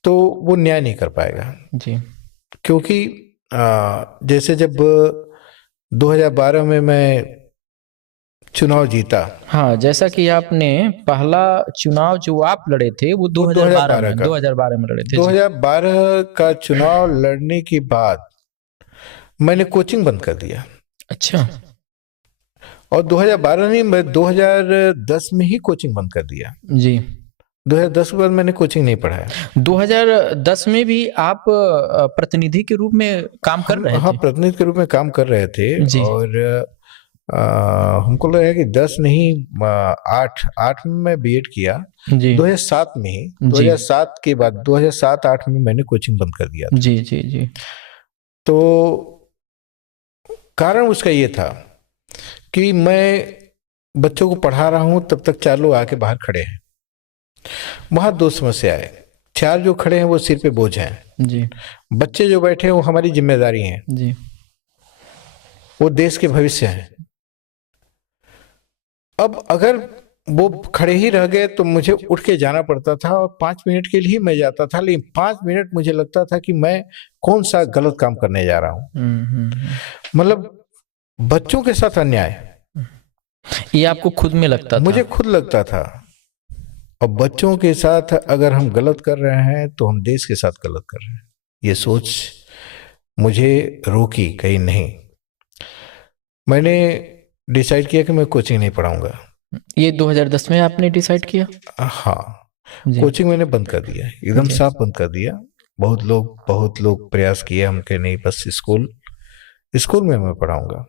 तो वो न्याय नहीं कर पाएगा। जी, क्योंकि जैसे जब 2012 में मैं चुनाव जीता, हाँ, जैसा कि आपने पहला चुनाव जो आप लड़े थे वो 2012 में, 2012 में लड़े थे। 2012 का चुनाव लड़ने के बाद मैंने कोचिंग बंद कर दिया। अच्छा। और 2012 नहीं, मैं 2010 में ही कोचिंग बंद कर दिया। जी, 2010 के बाद मैंने कोचिंग नहीं पढ़ाया। 2010 में भी आप प्रतिनिधि के रूप में काम कर रहे थे? हाँ, प्रतिनिधि के रूप में काम कर रहे थे। जी। और हमको लगा कि 10 नहीं 8 में मैं बीएड किया। जी, 2007 में ही, 2007 के बाद 2007-8 में मैंने कोचिंग बंद कर दिया था। जी, जी, जी। तो कारण उसका ये था कि मैं बच्चों को पढ़ा रहा हूं, तब तक 4 लोग आके बाहर खड़े हैं। वहां 2 समस्या है, 4 जो खड़े हैं वो सिर पे बोझ हैं, जी, बच्चे जो बैठे हैं वो हमारी जिम्मेदारी हैं, जी, वो देश के भविष्य हैं। अब अगर वो खड़े ही रह गए तो मुझे उठ के जाना पड़ता था, और 5 मिनट के लिए मैं जाता था, लेकिन 5 मिनट मुझे लगता था कि मैं कौन सा गलत काम करने जा रहा हूं। मतलब बच्चों के साथ अन्याय, ये आपको खुद में लगता था? मुझे खुद लगता था। और बच्चों के साथ अगर हम गलत कर रहे हैं तो हम देश के साथ गलत कर रहे हैं, ये सोच मुझे रोकी कहीं नहीं। मैंने डिसाइड किया कि मैं कोचिंग नहीं पढ़ाऊंगा। ये 2010 में आपने डिसाइड किया? हाँ, जी, कोचिंग मैंने बंद कर दिया, एकदम जी। साफ बंद कर दिया। बहुत लोग प्रयास किए, हम कहे नहीं, बस स्कूल में मैं पढ़ाऊंगा।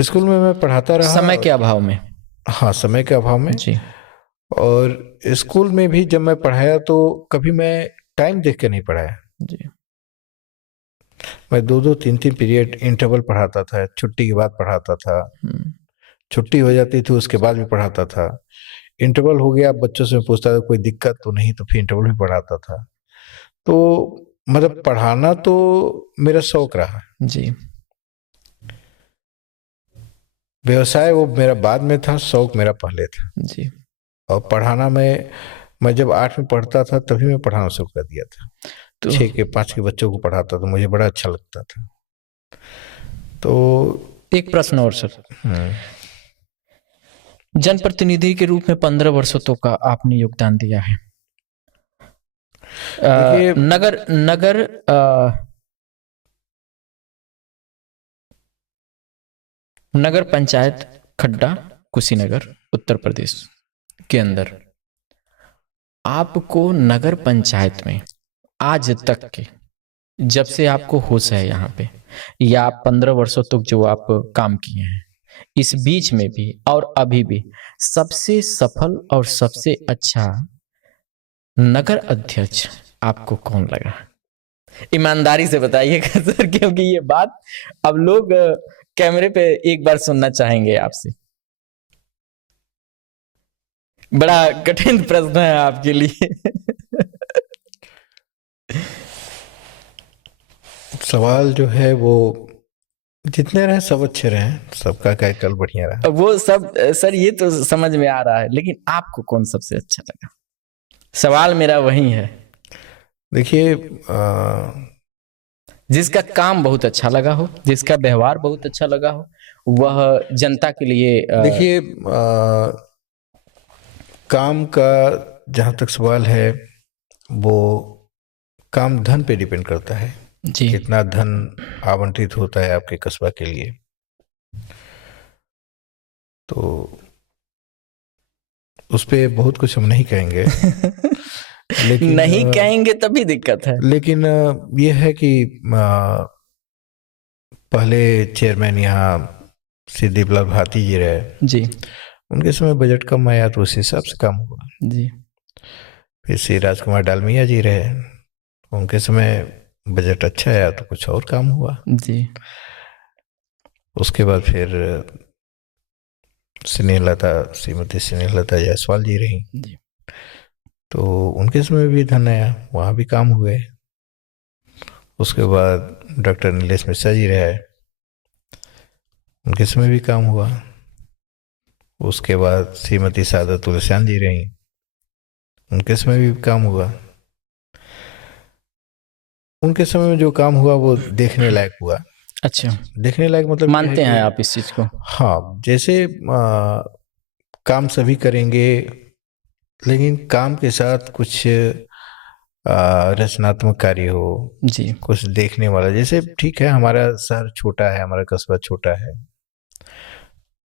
स्कूल में मैं पढ़ाता रहा, समय के अभाव में। हाँ, समय के अभाव में। जी, और स्कूल में भी जब मैं पढ़ाया तो कभी मैं टाइम देख के नहीं पढ़ाया। जी, मैं 2-2 3-3 पीरियड इंटरवल पढ़ाता था, छुट्टी के बाद पढ़ाता था, छुट्टी हो जाती थी उसके बाद भी पढ़ाता था। इंटरवल हो गया, बच्चों से मैं पूछता था कोई दिक्कत तो नहीं, तो फिर इंटरवल भी पढ़ाता था। तो मतलब पढ़ाना तो मेरा शौक रहा, जी व्यवसाय वो मेरा बाद में था, शौक मेरा पहले था। जी। और पढ़ाना मैं जब 8 में पढ़ता था तभी मैं पढ़ाना शुरू कर दिया था। तो 6 के 5 के बच्चों को पढ़ाता था, मुझे बड़ा अच्छा लगता था। तो एक प्रश्न और सर, जनप्रतिनिधि के रूप में 15 वर्षों तो का आपने योगदान दिया है। देखिए, नगर नगर नगर पंचायत खड्डा, कुशीनगर, उत्तर प्रदेश के अंदर आपको नगर पंचायत में आज तक के, जब से आपको होश है यहाँ पे, या 15 वर्षों तक जो आप काम किए हैं, इस बीच में भी और अभी भी सबसे सफल और सबसे अच्छा नगर अध्यक्ष आपको कौन लगा? ईमानदारी से बताइएगा सर, क्योंकि ये बात अब लोग कैमरे पे एक बार सुनना चाहेंगे आपसे। बड़ा कठिन प्रश्न है आपके लिए। सवाल जो है वो जितने रहे सब अच्छे रहे, सबका क्या कल बढ़िया रहा। वो सब सर ये तो समझ में आ रहा है, लेकिन आपको कौन सबसे अच्छा लगा? सवाल मेरा वही है। देखिए, जिसका काम बहुत अच्छा लगा हो, जिसका व्यवहार बहुत अच्छा लगा हो, वह जनता के लिए देखिए, काम का जहाँ तक सवाल है, वो काम धन पे डिपेंड करता है। जी कितना धन आवंटित होता है आपके कस्बा के लिए, तो उस पे बहुत कुछ हम नहीं कहेंगे। लेकिन नहीं कहेंगे तभी दिक्कत है। लेकिन ये है कि पहले चेयरमैन यहाँ श्री दीपलाल भारती जी रहे जी उनके समय बजट कम आया तो उस हिसाब से काम हुआ। जी फिर श्री राजकुमार डालमिया जी रहे, उनके समय बजट अच्छा आया तो कुछ और काम हुआ। जी उसके बाद फिर श्रीमती स्नेहलता जायसवाल जी रही, जी तो उनके समय भी धन आया, वहाँ भी काम हुए। उसके बाद डॉक्टर नीलेश मिश्रा जी रहे, उनके समय भी काम हुआ। उसके बाद श्रीमती सादा तुलसियान जी रही, उनके समय भी काम हुआ। उनके समय में जो काम हुआ वो देखने लायक हुआ। अच्छा, देखने लायक मतलब मानते हैं आप इस चीज को? हाँ, जैसे काम सभी करेंगे, लेकिन काम के साथ कुछ रचनात्मक कार्य हो, जी कुछ देखने वाला। जैसे ठीक है, हमारा शहर छोटा है, हमारा कस्बा छोटा है,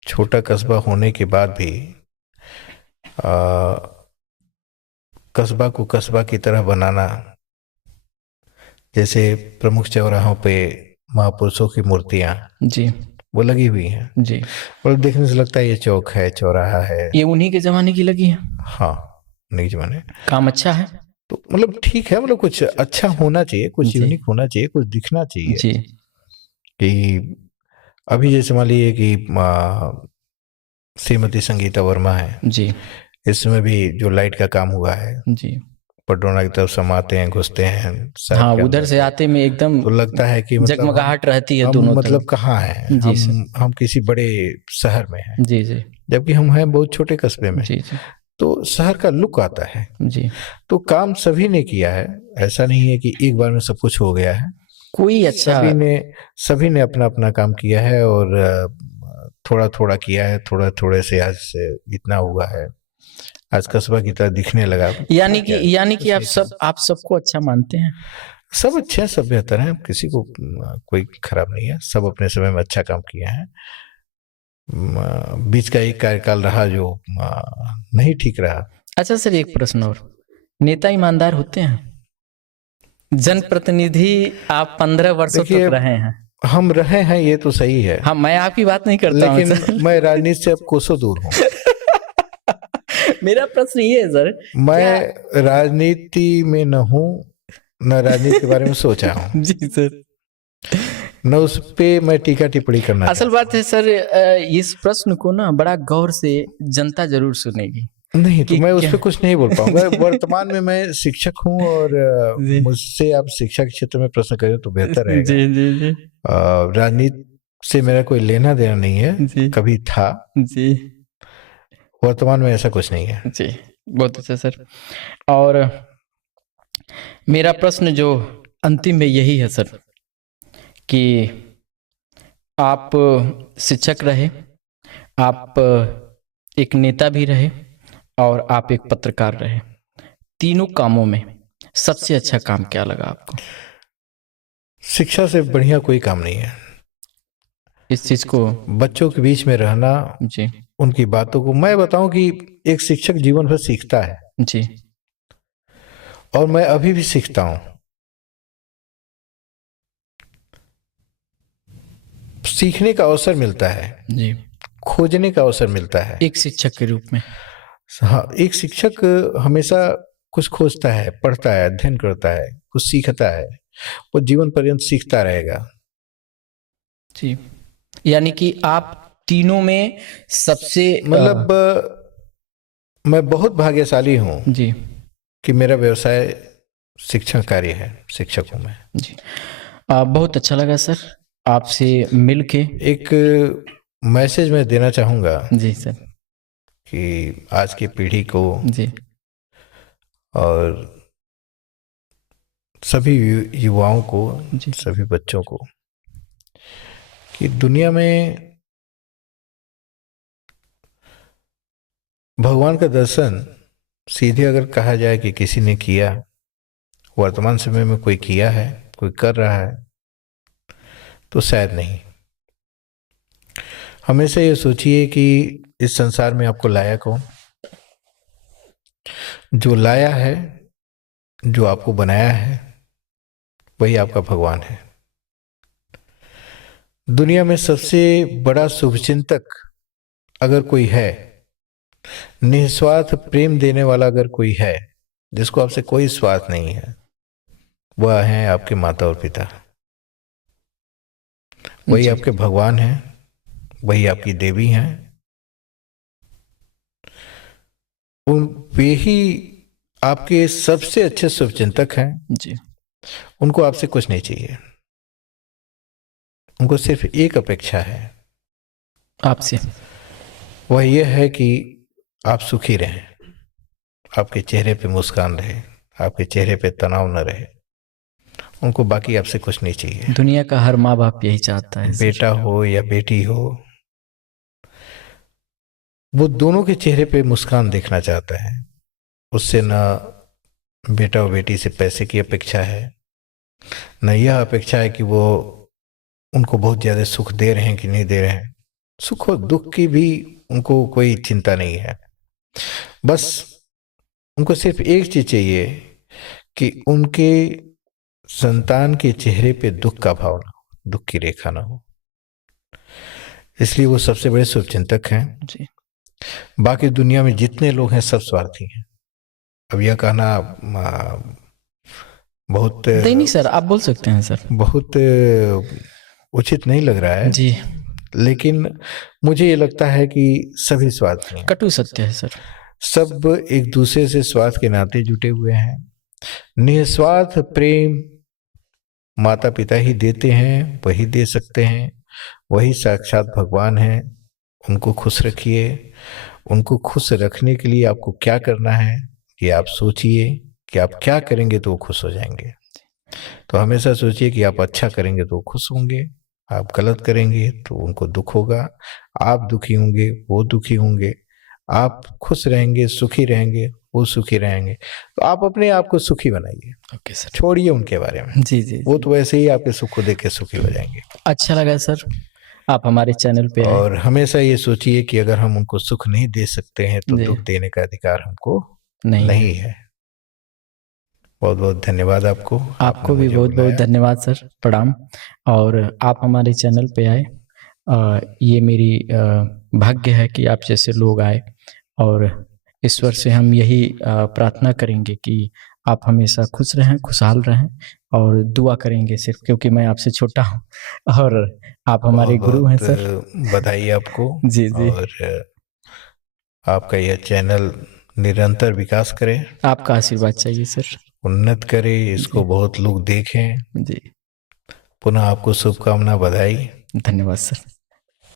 छोटा कस्बा होने के बाद भी कस्बा को कस्बा की तरह बनाना, जैसे प्रमुख चौराहों पे महापुरुषों की मूर्तियां जी वो लगी हुई हैं, जी, और देखने से लगता है ये चौक है, चौराहा है। ये उन्हीं के जमाने की लगी है। हाँ, नहीं जमाने काम अच्छा है। तो मतलब ठीक है, मतलब कुछ अच्छा होना चाहिए, कुछ जी यूनिक होना चाहिए, कुछ दिखना चाहिए। जी कि अभी जैसे मान लीजिए कि श्रीमती संगीता वर्मा है, जी इसमें भी जो लाइट का काम हुआ है, जी, पटौना की तरफ समाते हैं, घुसते हैं शहर हाँ, के उधर अंदर, से आते में एकदम तो लगता है कि मतलब जगमगाहट रहती है हम दोनों मतलब तरफ। कहाँ हैं, जी सर, हम किसी बड़े शहर में हैं, जी जी जबकि हम हैं बहुत छोटे कस्बे में। जी जी तो शहर का लुक आता है। जी, तो काम सभी ने किया है, ऐसा नहीं है कि एक बार में सब कुछ हो गया है। कोई अच्छा सभी ने अपना अपना काम किया है, और थोड़ा थोड़ा किया है, थोड़ा थोड़े से आज से इतना हुआ है, आज कस्बा की तरह दिखने लगा। यानी कि आप सबको अच्छा मानते हैं? सब अच्छे हैं, सब बेहतर हैं, किसी को कोई खराब नहीं है, सब अपने समय में अच्छा काम किया है। बीच का एक कार्यकाल रहा जो नहीं ठीक रहा। अच्छा सर, एक प्रश्न और, नेता ईमानदार होते हैं? जनप्रतिनिधि आप 15 वर्षों तक रहे हैं। हम रहे हैं, ये तो सही है। हाँ, मैं आपकी बात नहीं करता हूं, लेकिन मैं राजनीति से अब कोसों दूर हूँ। मेरा प्रश्न ये है सर, मैं राजनीति में न हूँ, न राजनीति के बारे में सोचा हूँ। जी सर, न उस पे मैं टीका टिप्पणी करना असल बात है सर, इस प्रश्न को ना बड़ा गौर से जनता जरूर सुनेगी। नहीं तो कि मैं उस क्या पे कुछ नहीं बोल पाऊंगा। वर्तमान में मैं शिक्षक हूँ और जी। मुझसे आप शिक्षा के क्षेत्र में प्रश्न करें तो बेहतर रहेगा। जी जी जी राजनीति से मेरा कोई लेना देना नहीं है, जी कभी था, जी वर्तमान में ऐसा कुछ नहीं है। जी, बहुत अच्छा सर। और मेरा प्रश्न जो अंतिम में यही है सर कि आप शिक्षक रहे, आप एक नेता भी रहे और आप एक पत्रकार रहे। तीनों कामों में सबसे अच्छा काम क्या लगा आपको? शिक्षा से बढ़िया कोई काम नहीं है। इस चीज को बच्चों के बीच में रहना, जी उनकी बातों को, मैं बताऊं कि एक शिक्षक जीवन भर सीखता है जी और मैं अभी भी सीखता हूं। सीखने का अवसर मिलता है, जी, खोजने का अवसर मिलता है। एक शिक्षक के रूप में। हाँ, एक शिक्षक हमेशा कुछ खोजता है, पढ़ता है, अध्ययन करता है, कुछ सीखता है, वो जीवन पर्यंत सीखता रहेगा। जी, यानी कि आप तीनों में सबसे मतलब मैं बहुत भाग्यशाली हूँ जी कि मेरा व्यवसाय शिक्षण कार्य है, शिक्षक हूँ मैं। जी, बहुत अच्छा लगा सर आपसे मिलके। एक मैसेज मैं देना चाहूँगा जी सर। कि आज की पीढ़ी को जी और सभी युवाओं को, जी सभी बच्चों को, कि दुनिया में भगवान का दर्शन सीधे अगर कहा जाए कि किसी ने किया, वर्तमान समय में कोई किया है, कोई कर रहा है, तो शायद नहीं। हमेशा ये सोचिए कि इस संसार में आपको लाया कौन? जो लाया है, जो आपको बनाया है, वही आपका भगवान है। दुनिया में सबसे बड़ा शुभचिंतक अगर कोई है, निस्वार्थ प्रेम देने वाला अगर कोई है, जिसको आपसे कोई स्वार्थ नहीं है, वह है आपके माता और पिता। वही जी। आपके भगवान हैं, वही आपकी देवी हैं। उन वे ही आपके सबसे अच्छे शुभचिंतक हैं। जी उनको आपसे कुछ नहीं चाहिए, उनको सिर्फ एक अपेक्षा है, आपसे। वह यह है कि आप सुखी रहें, आपके चेहरे पे मुस्कान रहे, आपके चेहरे पे तनाव न रहे। उनको बाकी आपसे कुछ नहीं चाहिए। दुनिया का हर माँ बाप यही चाहता है सर। बेटा हो या बेटी हो, वो दोनों के चेहरे पे मुस्कान देखना चाहता है। उससे ना बेटा और बेटी से पैसे की अपेक्षा है, न यह अपेक्षा है कि वो उनको बहुत ज़्यादा सुख दे रहे हैं कि नहीं दे रहे हैं। सुख और दुख की भी उनको कोई चिंता नहीं है। बस उनको सिर्फ एक चीज़ चाहिए कि उनके संतान के चेहरे पे दुख का भाव ना हो, दुख की रेखा ना हो। इसलिए वो सबसे बड़े शुभचिंतक हैं। जी बाकी दुनिया में जितने लोग हैं सब स्वार्थी हैं। अब यह कहना बहुत नहीं सर, आप बोल सकते हैं सर। बहुत उचित नहीं लग रहा है, जी, लेकिन मुझे ये लगता है कि सभी स्वार्थी हैं। कटु सत्य है सर। सब एक दूसरे से स्वार्थ के नाते जुटे हुए हैं। निस्वार्थ प्रेम माता पिता ही देते हैं, वही दे सकते हैं, वही साक्षात भगवान हैं। उनको खुश रखिए। उनको खुश रखने के लिए आपको क्या करना है कि आप सोचिए कि आप क्या करेंगे तो वो खुश हो जाएंगे। तो हमेशा सोचिए कि आप अच्छा करेंगे तो वो खुश होंगे, आप गलत करेंगे तो उनको दुख होगा। आप दुखी होंगे, वो दुखी होंगे। आप खुश रहेंगे, सुखी रहेंगे, वो सुखी रहेंगे। तो आप अपने आप को सुखी बनाइए, ओके सर। छोड़िए उनके बारे में। जी जी वो जी। तो वैसे ही आपके सुख को देख के सुखी हो जाएंगे। अच्छा लगा सर आप हमारे चैनल पे आए। और हमेशा ये सोचिए कि अगर हम उनको सुख नहीं दे सकते हैं तो जी। दुख देने का अधिकार हमको नहीं नहीं है। बहुत बहुत धन्यवाद आपको। आपको भी बहुत बहुत धन्यवाद सर, प्रणाम। और आप हमारे चैनल पे आए, ये मेरी भाग्य है कि आप जैसे लोग आए। और ईश्वर से हम यही प्रार्थना करेंगे कि आप हमेशा खुश रहें, खुशहाल रहें और दुआ करेंगे सिर्फ, क्योंकि मैं आपसे छोटा हूँ और आप हमारे बहुत गुरु हैं बहुत सर। बधाई आपको। जी जी, और आपका यह चैनल निरंतर विकास करे, आपका आशीर्वाद चाहिए सर। उन्नत करे, इसको जी बहुत लोग देखें। जी, पुनः आपको शुभकामना, बधाई। धन्यवाद सर।